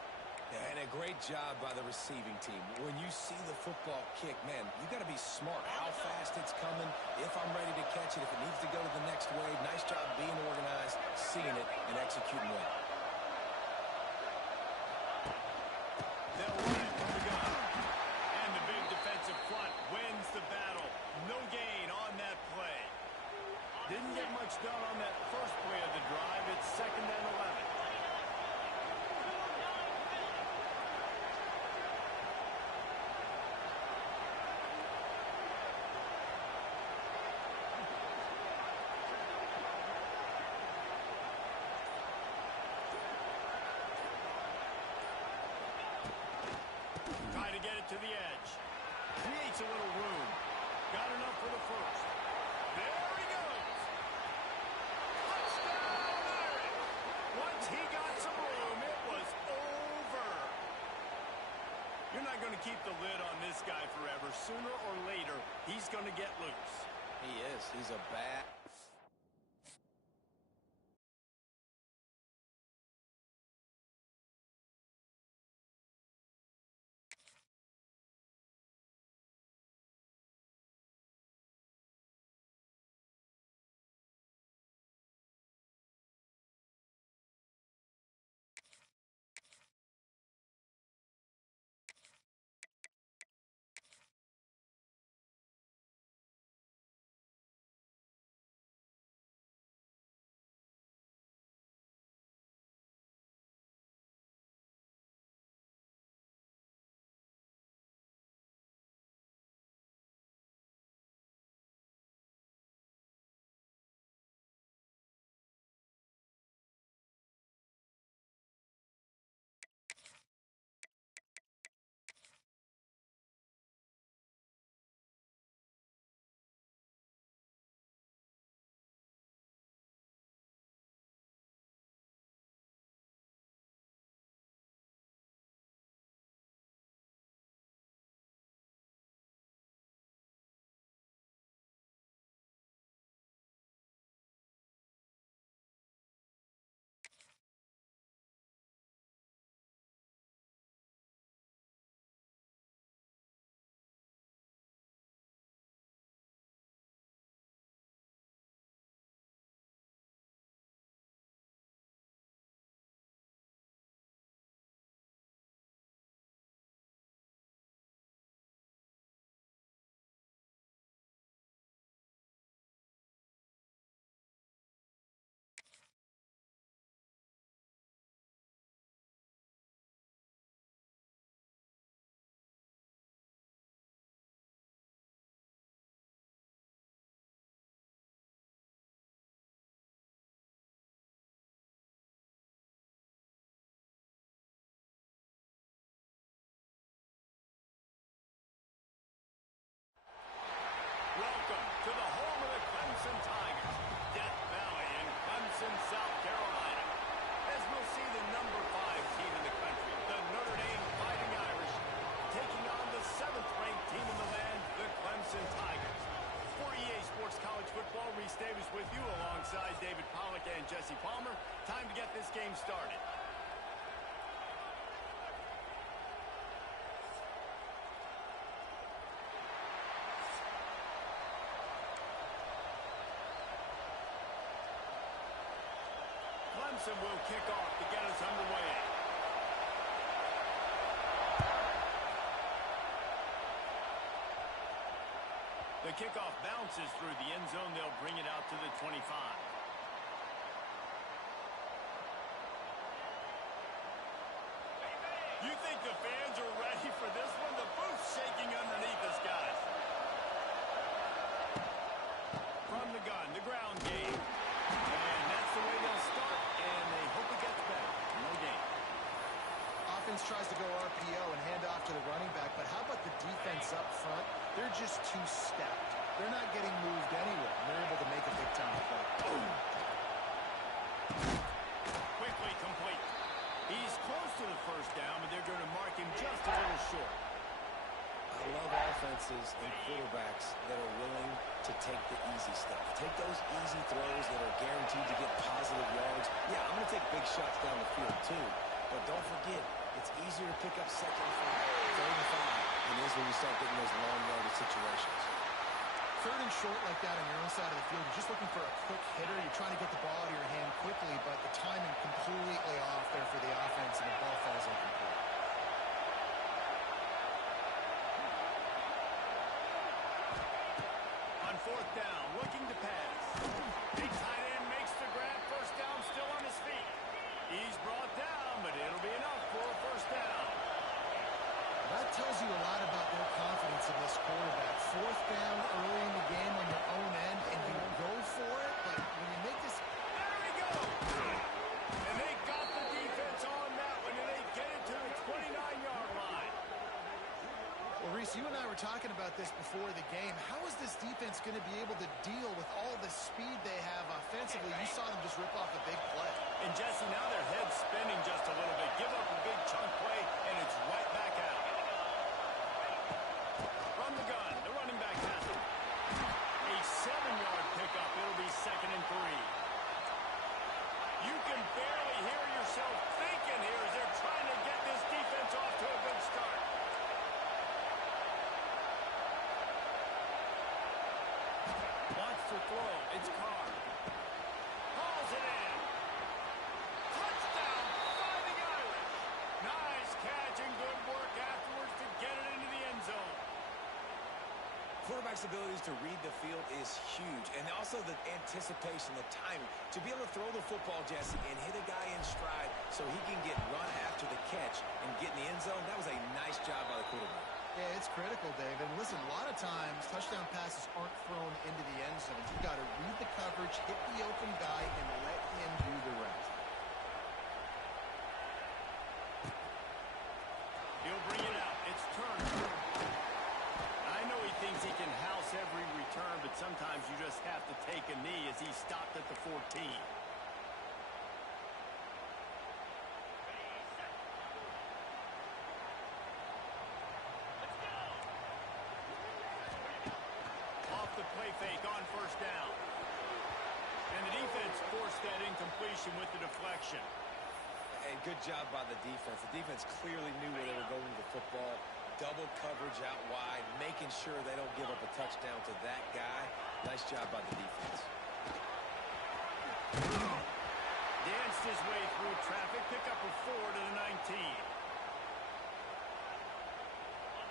Yeah, and a great job by the receiving team. When you see the football kick, man, you got to be smart. How fast it's coming, if I'm ready to catch it, if it needs to go to the next wave. Nice job being organized, seeing it, and executing well. They'll run it from the gun. And the big defensive front wins the battle. No gain on that play. Didn't get much done on that first play of the drive. It's 2nd and 11. Try to get it to the edge. Creates a little room. Got enough for the first. There he goes. Touchdown, Irish. Once he got some room, it was over. You're not going to keep the lid on this guy forever. Sooner or later, he's going to get loose. He is. He's a bad... Welcome to the home of the Clemson Tigers, Death Valley in Clemson, South Carolina. As we'll see the number 5 team in the country, the Notre Dame Fighting Irish, taking on the 7th-ranked team in the land, the Clemson Tigers. For EA Sports College Football, Reese Davis with you alongside David Pollack and Jesse Palmer. Time to get this game started. Clemson will kick off to get us underway. The kickoff bounces through the end zone. They'll bring it out to the 25. You think the fans are ready for this one? The booth's shaking underneath us, guys. From the gun, the ground game. And that's the way they'll start, and they hope it gets better. No gain. Offense tries to go RPO and hand off to the running back, but how about the defense up front? They're just too stacked. They're not getting moved anywhere, and they're able to make a big-time play. Quickly complete. He's close to the first down, but they're going to mark him just a little short. I love offenses and quarterbacks that are willing to take the easy stuff. Take those easy throws that are guaranteed to get positive yards. Yeah, I'm going to take big shots down the field too. But don't forget, it's easier to pick up second and 5, third and 5 than it is when you start getting those long yardage situations. Third and short like that on your own side of the field, you're just looking for a quick hitter. You're trying to get the ball out of your hand quickly, but the timing completely off there for the offense, and the ball falls incomplete. On fourth down, looking to pass. Big tight end makes the grab. First down, still on his feet. He's brought down, but it'll be enough for a first down. That tells you a lot about their confidence in this quarterback. Fourth down early in the game on your own end, and you go for it, but when you make this... There he goes! And they got the defense on that one, and they get it to the 29-yard line. Well, Reese, you and I were talking about this before the game. How is this defense going to be able to deal with all the speed they have offensively? You saw them just rip off a big play. And Jesse, now their head's spinning just a little bit. Give up a big chunk play, and it's right back out. From the gun, the running back has it. A 7-yard pickup. It'll be 2nd and 3. You can barely hear yourself thinking here as they're trying to get this defense off to a good start. Wants to throw. It's Carr. Hauls it in. Touchdown, Fighting Irish. Nice catch and good work afterwards to get it into the end zone. Quarterback's abilities to read the field is huge, and also the anticipation, the timing. To be able to throw the football, Jesse, and hit a guy in stride so he can get run after the catch and get in the end zone, that was a nice job by the quarterback. Yeah, it's critical, Dave. And listen, a lot of times touchdown passes aren't thrown into the end zone. You've got to read the coverage, hit the open guy, and let him do the rest. He'll bring it out. It's Turner. I know he thinks he can house every return, but sometimes you just have to take a knee as he stopped at the 14. Play fake on first down. And the defense forced that incompletion with the deflection. And good job by the defense. The defense clearly knew where they were going with the football. Double coverage out wide, making sure they don't give up a touchdown to that guy. Nice job by the defense. Danced his way through traffic. Pick up a 4 to the 19.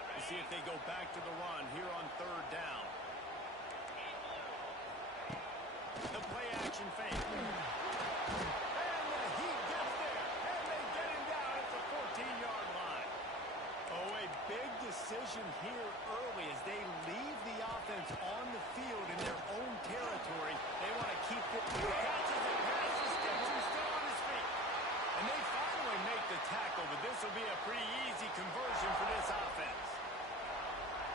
We'll see if they go back to the run here on third down. The play-action fake. And he gets there. And they get him down at the 14-yard line. Oh, a big decision here early as they leave the offense on the field in their own territory. They want to keep it. Catches it past the sticks and still on his feet. And they finally make the tackle, but this will be a pretty easy conversion for this offense.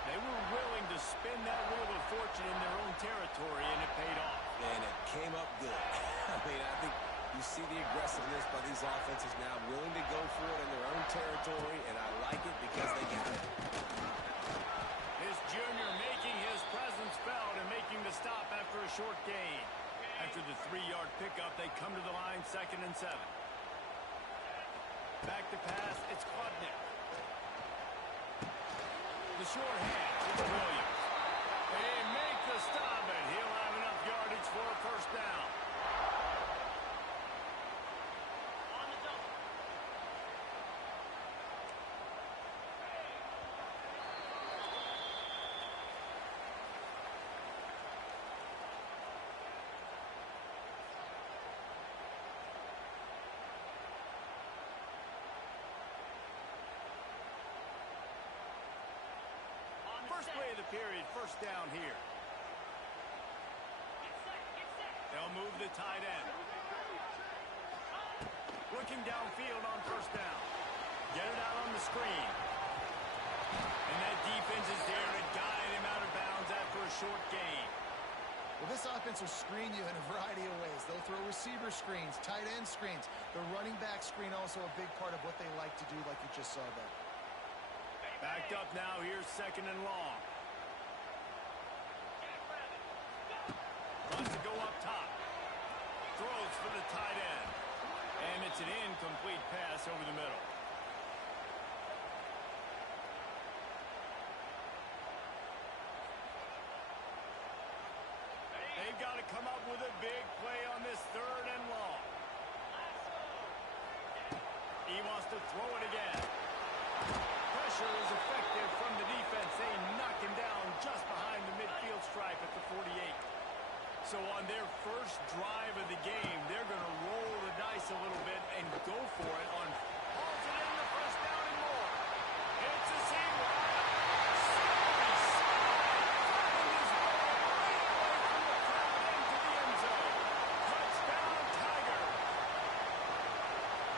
They were willing to spin that wheel of fortune in their own territory, and it paid off. And it came up good. I mean, I think you see the aggressiveness by these offenses now, willing to go for it in their own territory, and I like it because they got it. This junior making his presence felt and making the stop after a short gain. After the 3-yard pickup, they come to the line 2nd and 7. Back to pass, it's Klubnik. The short hand to Williams. They make the stop, and he'll have enough yardage for a first down. On the double. First play of the period, first down here. They'll move the tight end. Looking downfield on first down. Get it out on the screen. And that defense is there to guide him out of bounds after a short gain. Well, this offense will screen you in a variety of ways. They'll throw receiver screens, tight end screens. The running back screen also a big part of what they like to do, like you just saw there. Backed up now. Here's second and long. Wants to go up top. Throws for the tight end. And it's an incomplete pass over the middle. They've got to come up with a big play on this third and long. He wants to throw it again. Pressure is effective from the defense. They knock him down just behind the midfield stripe at the 48. So on their first drive of the game, they're going to roll the dice a little bit and go for it on hauls it in the first down and more. It's a seamer.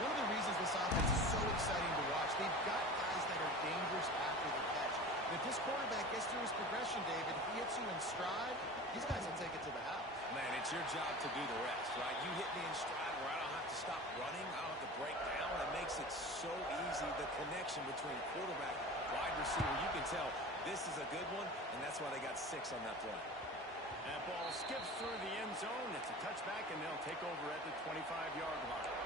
One of the reasons this offense is so exciting to watch, they've got guys that are dangerous after the catch. And if this quarterback gets through his progression, David, if he hits you in stride, these guys will take it to the house. Man, it's your job to do the rest, right? You hit me in stride where I don't have to stop running. I don't have to break down. It makes it so easy, the connection between quarterback, wide receiver. You can tell this is a good one, and that's why they got 6 on that play. That ball skips through the end zone. It's a touchback, and they'll take over at the 25-yard line.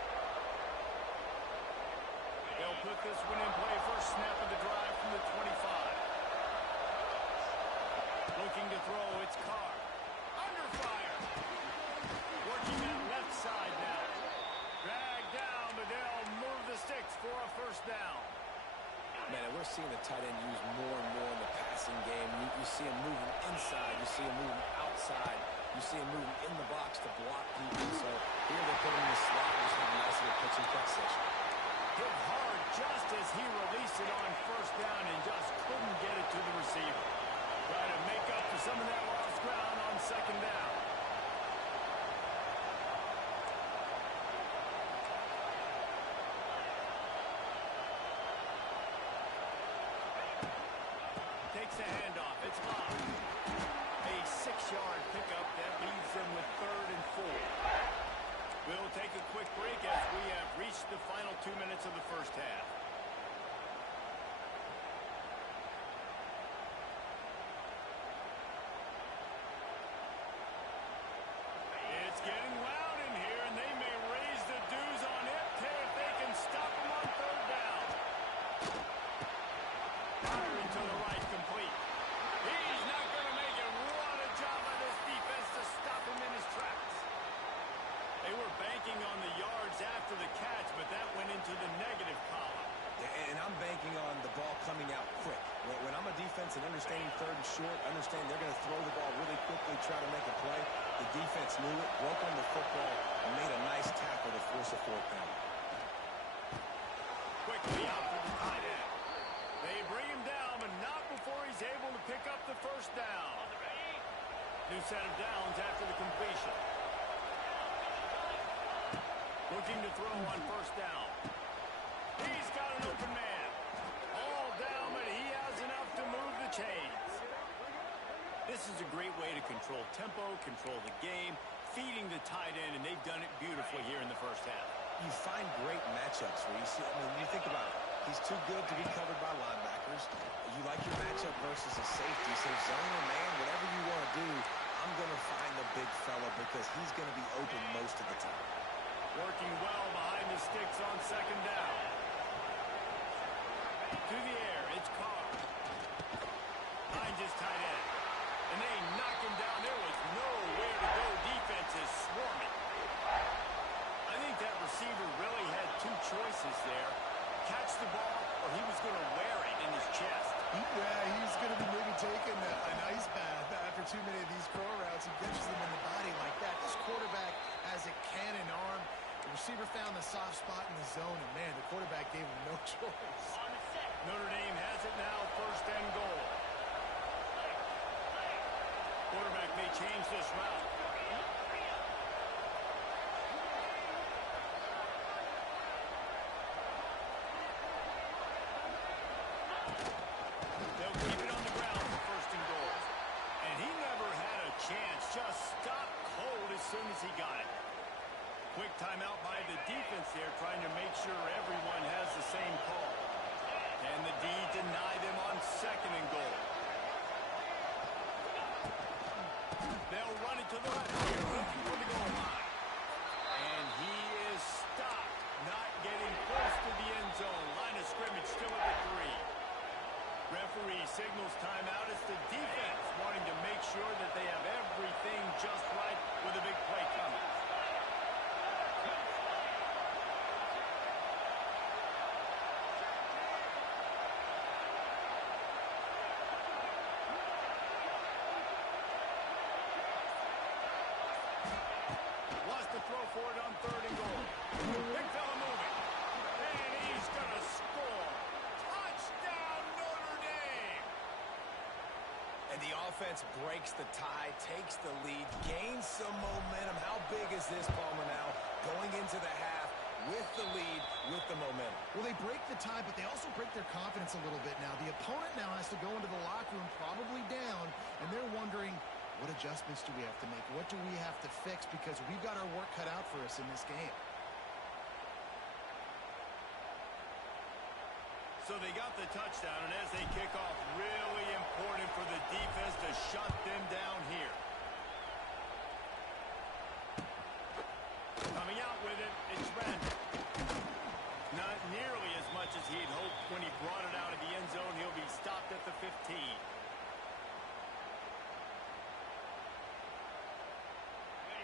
They'll put this one in play. First snap of the drive from the 25. Looking to throw, it's Carr. Under fire. Working that left side now. Dragged down, but they'll move the sticks for a first down. Man, we're seeing the tight end used more and more in the passing game. You see him moving inside. You see him moving outside. You see him moving in the box to block people. So here they put him in the slot. Just have a nice little pitch and cut session. Hit hard just as he released it on first down and just couldn't get it to the receiver. Trying to make up for some of that lost ground on second down. Takes the handoff. It's Love. A 6-yard pickup that leaves them with 3rd and 4. We'll take a quick break as we have reached the final 2 minutes of the first half. It's getting loud in here, and they may raise the dues on it if they can stop them on third down. Firing to the right, complete. He's not going to make it. What a job by this defense to stop him in his tracks. They were banking on the yards after the catch, but that went into the negative column. Yeah, and I'm banking on the ball coming out quick. When I'm a defense and understanding 3rd and short, understand they're going to throw the ball really quickly, try to make a play. The defense knew it, broke on the football, and made a nice tackle to force a 4th down. Quickly out to the tight end. They bring him down, but not before he's able to pick up the first down. New set of downs after the completion. Looking to throw on first down. He's got an open man. All down, but he has enough to move the chains. This is a great way to control tempo, control the game, feeding the tight end, and they've done it beautifully here in the first half. You find great matchups where you see, I mean, you think about it. He's too good to be covered by linebackers. You like your matchup versus a safety. So zone or man, whatever you want to do, I'm going to find the big fella because he's going to be open most of the time. Working well behind the sticks on second down. To the air, it's Carr. Finds his tight end. And they knock him down. There was nowhere to go. Defense is swarming. I think that receiver really had 2 choices there. Catch the ball, or he was going to wear it in his chest. Yeah, he's going to be maybe taking an ice bath after too many of these throw routes. He catches them in the body like that. This quarterback has a cannon arm. The receiver found the soft spot in the zone, and, man, the quarterback gave him no choice. Notre Dame has it now, 1st and goal. Quarterback may change this route. They'll keep it on the ground for 1st and goal. And he never had a chance. Just stopped cold as soon as he got it. Quick timeout by the defense there, trying to make sure everyone has the same call. And the D denied them on 2nd and goal. They'll run it to the left here, looking for the goal line. And he is stopped, not getting close to the end zone. Line of scrimmage still at the 3. Referee signals timeout. It's the defense wanting to make sure that they have everything just right with a big play coming. Wants to throw for it on 3rd and goal. Big fella moving. And he's going to score. Touchdown, Notre Dame! And the offense breaks the tie, takes the lead, gains some momentum. How big is this, Palmer, now? Going into the half with the lead, with the momentum. Well, they break the tie, but they also break their confidence a little bit now. The opponent now has to go into the locker room probably down, and they're wondering, what adjustments do we have to make? What do we have to fix? Because we've got our work cut out for us in this game. So they got the touchdown, and as they kick off, really important for the defense to shut them down here. Coming out with it, it's Randall. Not nearly as much as he'd hoped when he brought it out of the end zone. He'll be stopped at the 15.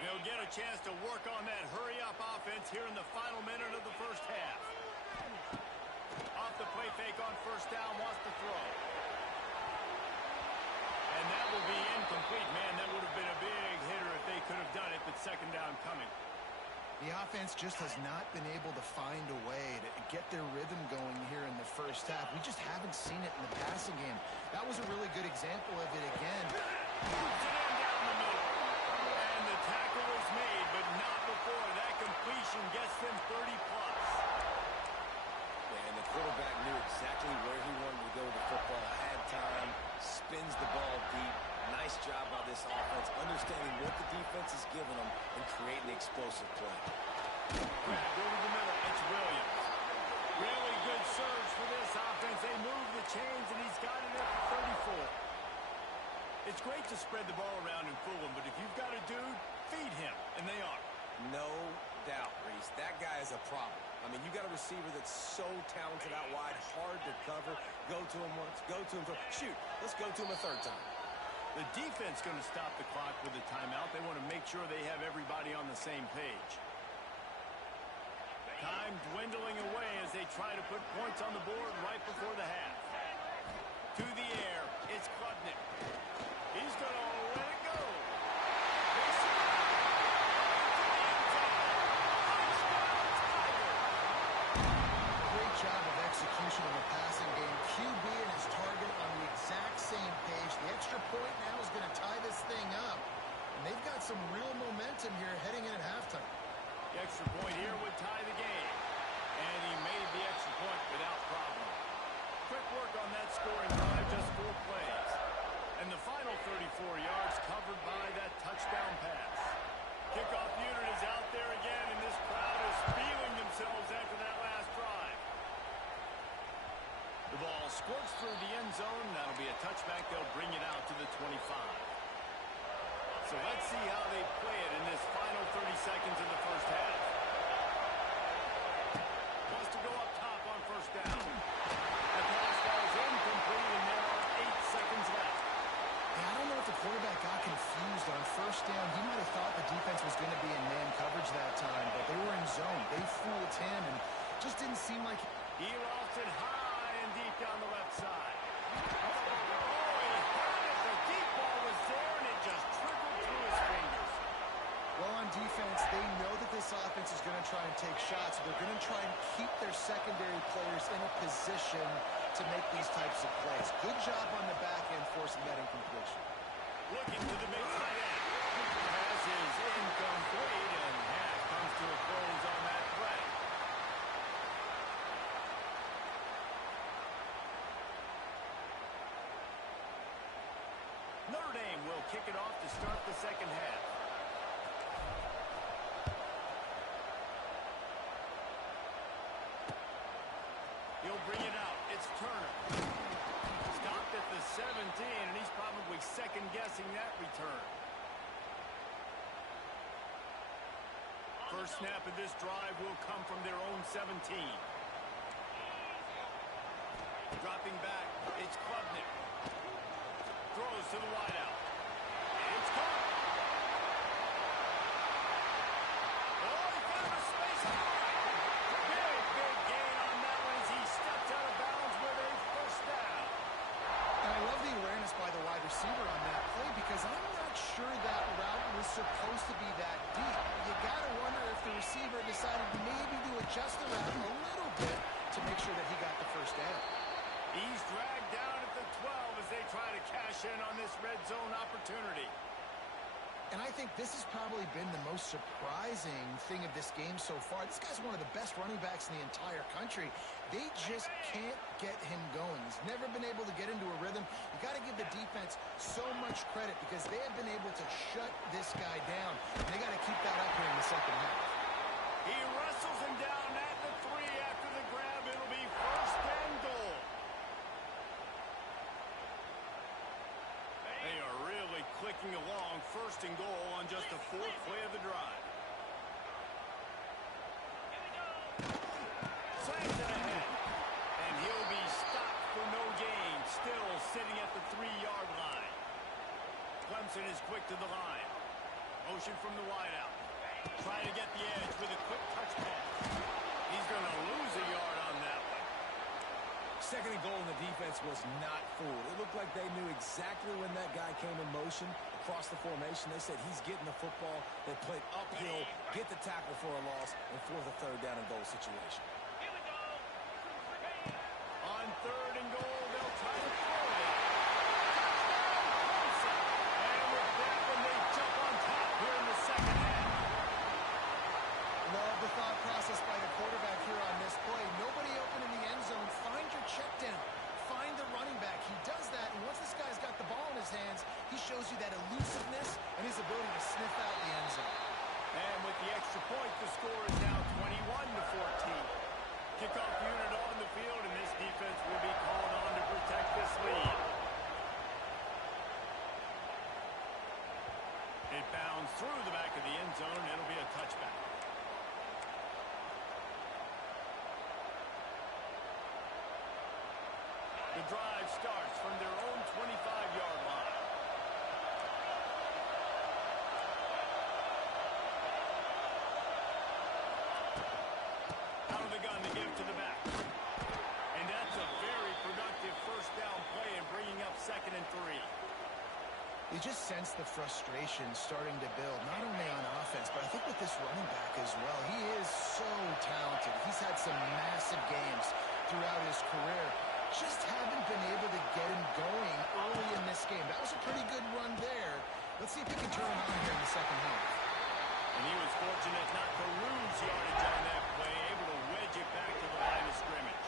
They'll get a chance to work on that hurry-up offense here in the final minute of the first half. Off the play fake on 1st down, wants to throw. And that will be incomplete. Man, that would have been a big hitter if they could have done it, but 2nd down coming. The offense just has not been able to find a way to get their rhythm going here in the first half. We just haven't seen it in the passing game. That was a really good example of it again. Moves it in down the middle. And the tackle is made, but not before that completion gets them 30-plus. And the quarterback knew exactly where he wanted to go with the football. Had time, spins the ball deep. Nice job by this offense, understanding what the defense is giving them and creating explosive play. Grabbed over the middle. It's Williams. Really good surge for this offense. They move the chains, and he's got it at the 34. It's great to spread the ball around and fool him, but if you've got a dude, feed him, and they are. No doubt, Reese. That guy is a problem. I mean, you got a receiver that's so talented out wide, hard to cover. Go to him once, go to him twice. Shoot, let's go to him a 3rd time. The defense going to stop the clock with a timeout. They want to make sure they have everybody on the same page. Time dwindling away as they try to put points on the board right before the half. To the air, it's Klubnik. He's going to let it go. Great job of execution in the passing game. QB and his target on the exact same page. The extra point now is going to tie this thing up. And they've got some real momentum here heading in at halftime. The extra point here would tie the game. And he made the extra point without problem. Quick work on that scoring drive, just 4 plays. And the final 34 yards covered by that touchdown pass. Kickoff unit is out there again, and this crowd is feeling themselves after that last drive. The ball squirts through the end zone. That'll be a touchback. They'll bring it out to the 25. So let's see how they play it in this final 30 seconds of the first half. Wants to go up top on 1st down. The pass falls incomplete, and there are 8 seconds left. Yeah, I don't know if the quarterback got confused on 1st down. He might have thought the defense was going to be in man coverage that time, but they were in zone. They fooled him, and just didn't seem like... He lost it high and deep down the left side. Oh, he had it. The deep ball was there, and it just trickled through his fingers. Well, on defense, they know that this offense is going to try and take shots. They're going to try and keep their secondary players in a position to make these types of plays. Good job on the back end forcing that incompletion. Looking to the big tight end. Pass is incomplete, and half comes to a close on that play. Notre Dame will kick it off to start the second half. He'll bring it out. It's returner. Stopped at the 17, and he's probably second-guessing that return. First snap of this drive will come from their own 17. Dropping back, it's Klubnik. Throws to the wideout. It's caught. Oh, he found a space. Big gain on that one as he steps out of bounds with a first down. And I love the awareness by the wide receiver on that play because I'm not sure that route was supposed to be that deep. You got to wonder if the receiver decided maybe to adjust the route a little bit to make sure that he got the first down. He's dragged down at the 12 as they try to cash in on this red zone opportunity. And I think this has probably been the most surprising thing of this game so far. This guy's one of the best running backs in the entire country. They just can't get him going. He's never been able to get into a rhythm. You got to give the defense so much credit because they have been able to shut this guy down. And they got to keep that up here in the second half. He wrestles him down at the 3 after the grab. It'll be first and goal. They are really clicking along. First and goal on just the 4th play of the drive. Slams it ahead. And he'll be stopped for no gain. Still sitting at the 3-yard line. Clemson is quick to the line. Motion from the wideout. Trying to get the edge with a quick touch pass. He's going to lose a yard on that one. Second and goal, and the defense was not fooled. It looked like they knew exactly when that guy came in motion across the formation. They said he's getting the football. They played uphill, get the tackle for a loss, and force a third down and goal situation. On third and goal, they'll try to throw it. And with that one, they jump on top here in the second half. Love the thought process by the quarterback here on this play. Nobody open in the end zone. Find your check down. Find the running back. He does that, and once this guy's got the ball in his hands, he shows you that elusiveness and his ability to sniff out the end zone. And with the extra point, the score is now 21-14. Kickoff unit on the field, and this defense will be called on to protect this lead. It bounds through the back of the end zone, and it'll be a touchback. The drive starts from their own 25-yard line. Out of the gun to give to the back. And that's a very productive first down play and bringing up 2nd and 3. You just sense the frustration starting to build, not only on offense, but I think with this running back as well. He is so talented. He's had some massive games throughout his career. Just haven't been able to get him going early in this game. That was a pretty good run there. Let's see if he can turn it on here in the second half. And he was fortunate not to lose yardage on that play, able to wedge it back to the line of scrimmage.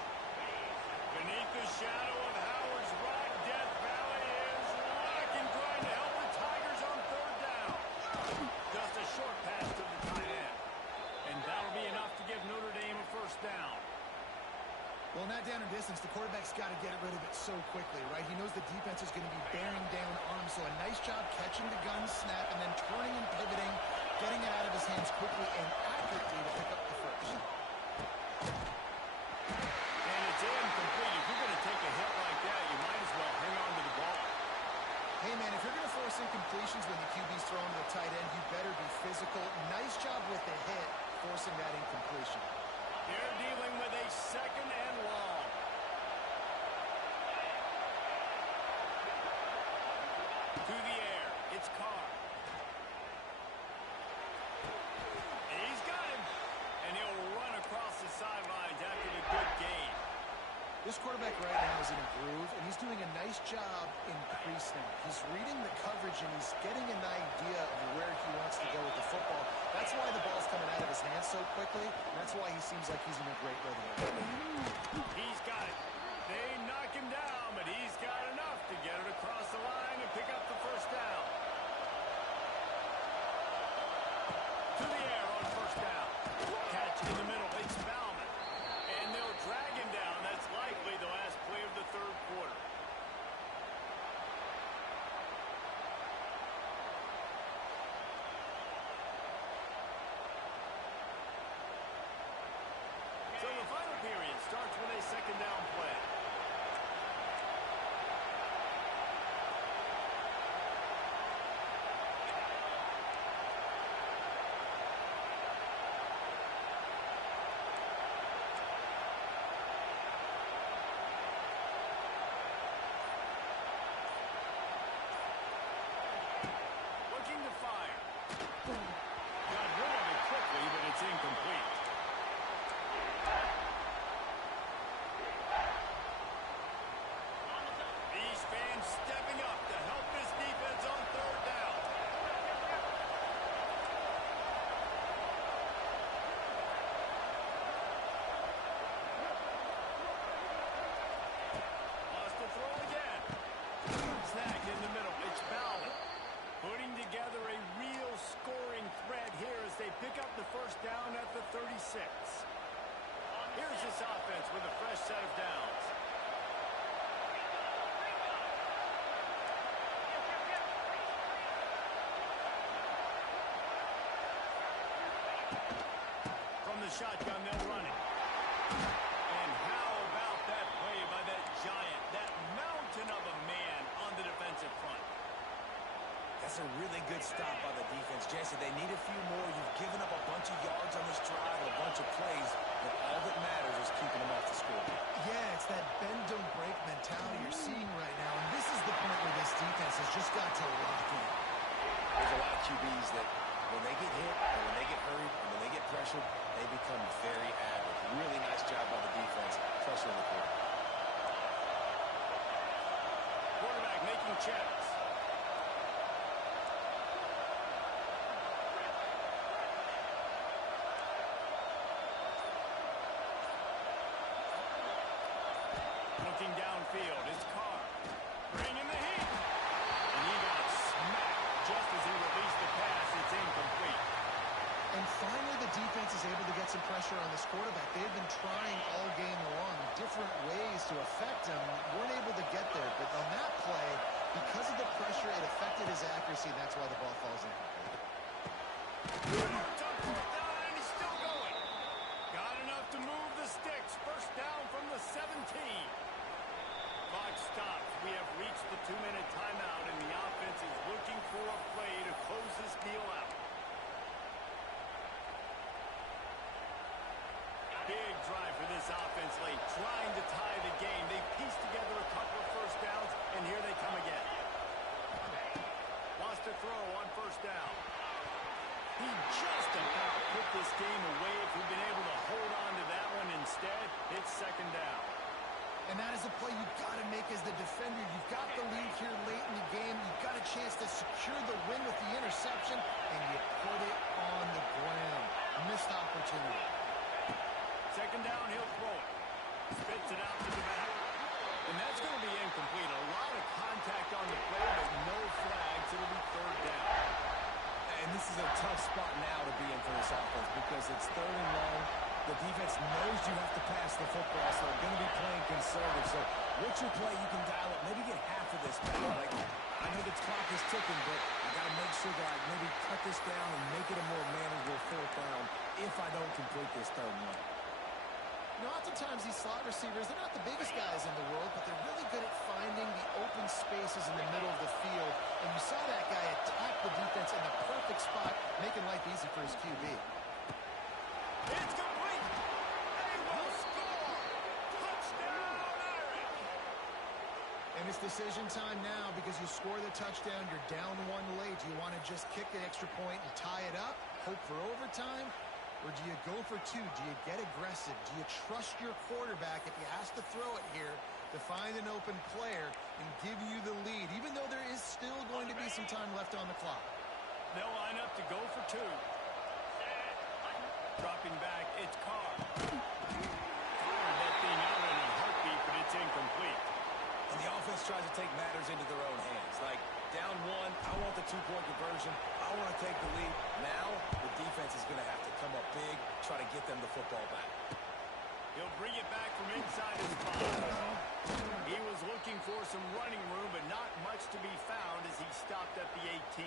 Beneath the shadow of Howard's rock, Death Valley is rocking, trying to help the Tigers on 3rd down. Just a short pass to the tight end. And that'll be enough to give Notre Dame a first down. Well, not down in distance, the quarterback's got to get rid of it so quickly, right? He knows the defense is going to be bearing down on him, so a nice job catching the gun snap and then turning and pivoting, getting it out of his hands quickly and accurately to pick up the first. And it's incomplete. If you're going to take a hit like that, you might as well hang on to the ball. Hey, man, if you're going to force incompletions when the QB's throwing to the tight end, you better be physical. Nice job with the hit, forcing that incompletion. They're dealing with a 2nd and long. To the air. It's Carr. And he's got him. And he'll run across the sidelines after the good gain. This quarterback right now is in a groove, and he's doing a nice job in pre-snap. He's reading the coverage, and he's getting an idea of where he wants to go with the football. That's why the ball's coming out of his hands so quickly, and that's why he seems like he's in a great rhythm. He's got it. They knock him down, but he's got enough to get it across the line and pick up the first down. To the air on first down. Catch in the middle. It's Bauman. And they'll drag him down. That's likely the last play of incomplete. These fans stepping up to help this defense on third down. Lost the throw again. Snagged in the middle. It's Bowden. Putting together a real scoring threat here as they pick up the first down at the 36. Here's this offense with a fresh set of downs. From the shotgun, they'll run it. And how about that play by that giant, that mountain of a man on the defensive front? That's a really good stop by the defense. Jason, they need a few more. You've given up a bunch of yards on this drive, a bunch of plays, but all that matters is keeping them off the score. Yeah, it's that bend, don't break mentality you're seeing right now, and this is the point where this defense has just got to lock in. There's a lot of QBs that when they get hit, or when they get hurried, and when they get pressured, they become very average. Really nice job by the defense, pressuring the quarterback. Quarterback making checks. Looking downfield, it's Carr. Bringing the heat. And he got smacked just as he released the pass. It's incomplete. And finally, the defense is able to get some pressure on this quarterback. They've been trying all game long, different ways to affect him. Weren't able to get there. But on that play, because of the pressure, it affected his accuracy, and that's why the ball falls incomplete. It's on fourth down, and he's still going. Got enough to move the sticks. First down from the 17. Clock stops. We have reached the 2-minute timeout, and the offense is looking for a play to close this deal out. Big drive for this offense late, trying to tie the game. They pieced together a couple of first downs, and here they come again. Lost a throw on first down. He just about put this game away if he'd been able to hold on to that one. Instead, it's second down. And that is a play you've got to make as the defender. You've got the lead here late in the game. You've got a chance to secure the win with the interception, and you put it on the ground. Missed opportunity. Second down, he'll throw it. Spits it out to the back. And that's going to be incomplete. A lot of contact on the play, but no flags. It'll be third down. And this is a tough spot now to be in for this offense because it's third and long. The defense knows you have to pass the football, so they're going to be playing conservative. So what's your play? You can dial up. Maybe get half of this back. Like, I know the clock is ticking, but I got to make sure that I maybe cut this down and make it a more manageable fourth down if I don't complete this third one. You know, oftentimes these slot receivers, they're not the biggest guys in the world, but they're really good at finding the open spaces in the middle of the field. And you saw that guy attack the defense in the perfect spot, making life easy for his QB. It's complete. They will score. Touchdown, Irish. And it's decision time now because you score the touchdown, you're down one late. Do you want to just kick the extra point and tie it up, hope for overtime? Or do you go for two? Do you get aggressive? Do you trust your quarterback if he has to throw it here to find an open player and give you the lead, even though there is still going to be some time left on the clock? They'll line up to go for two. Dropping back, it's Carr. Fired that thing out in a heartbeat, but it's incomplete. And the offense tries to take matters into their own hands. Like, down one, I want the two-point conversion. I want to take the lead. Now, the defense is going to have to come up big, try to get them the football back. He'll bring it back from inside his 5. He was looking for some running room, but not much to be found as he stopped at the 18.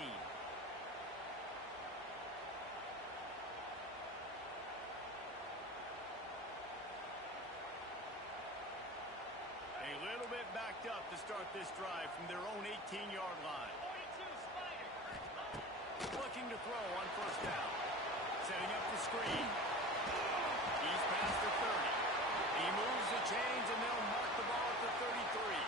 A little bit backed up to start this drive from their own 18-yard line. 42, Spider. Looking to throw on first down. Setting up the screen. He's past the 30. He moves the chains, and they'll mark the ball at the 33.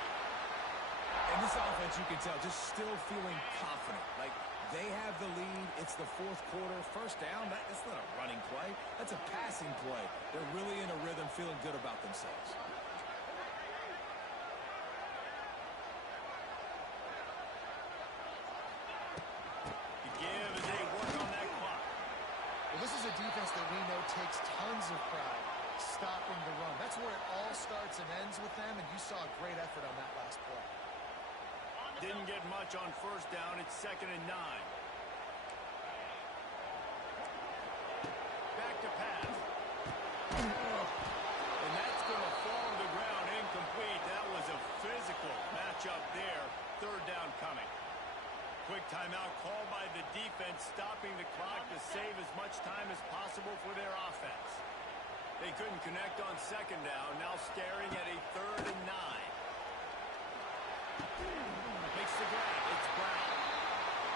And this offense, you can tell, just still feeling confident. Like, they have the lead. If It's the fourth quarter. First down, that's not a running play. That's a passing play. They're really in a rhythm, feeling good about themselves. The give as they work on that clock. Well, this is a defense that we know takes tons of pride stopping the run. That's where it all starts and ends with them, and you saw a great effort on that last play. Didn't get much on first down. It's 2nd and 9. Back to pass. And that's going to fall to the ground incomplete. That was a physical matchup there. 3rd down coming. Quick timeout called by the defense, stopping the clock to save as much time as possible for their offense. They couldn't connect on 2nd down. Now staring at a 3rd and 9. Makes the grab. It's Brown.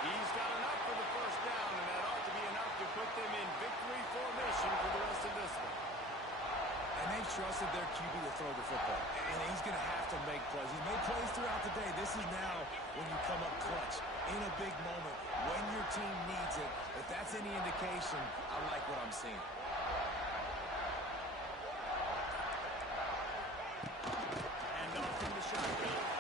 He's got enough for the 1st down, and that ought to be enough to put them in victory formation for the rest of this one. And they've trusted their QB to throw the football. And he's going to have to make plays. He's made plays throughout the day. This is now when you come up clutch in a big moment when your team needs it. If that's any indication, I like what I'm seeing. And off from the shotgun.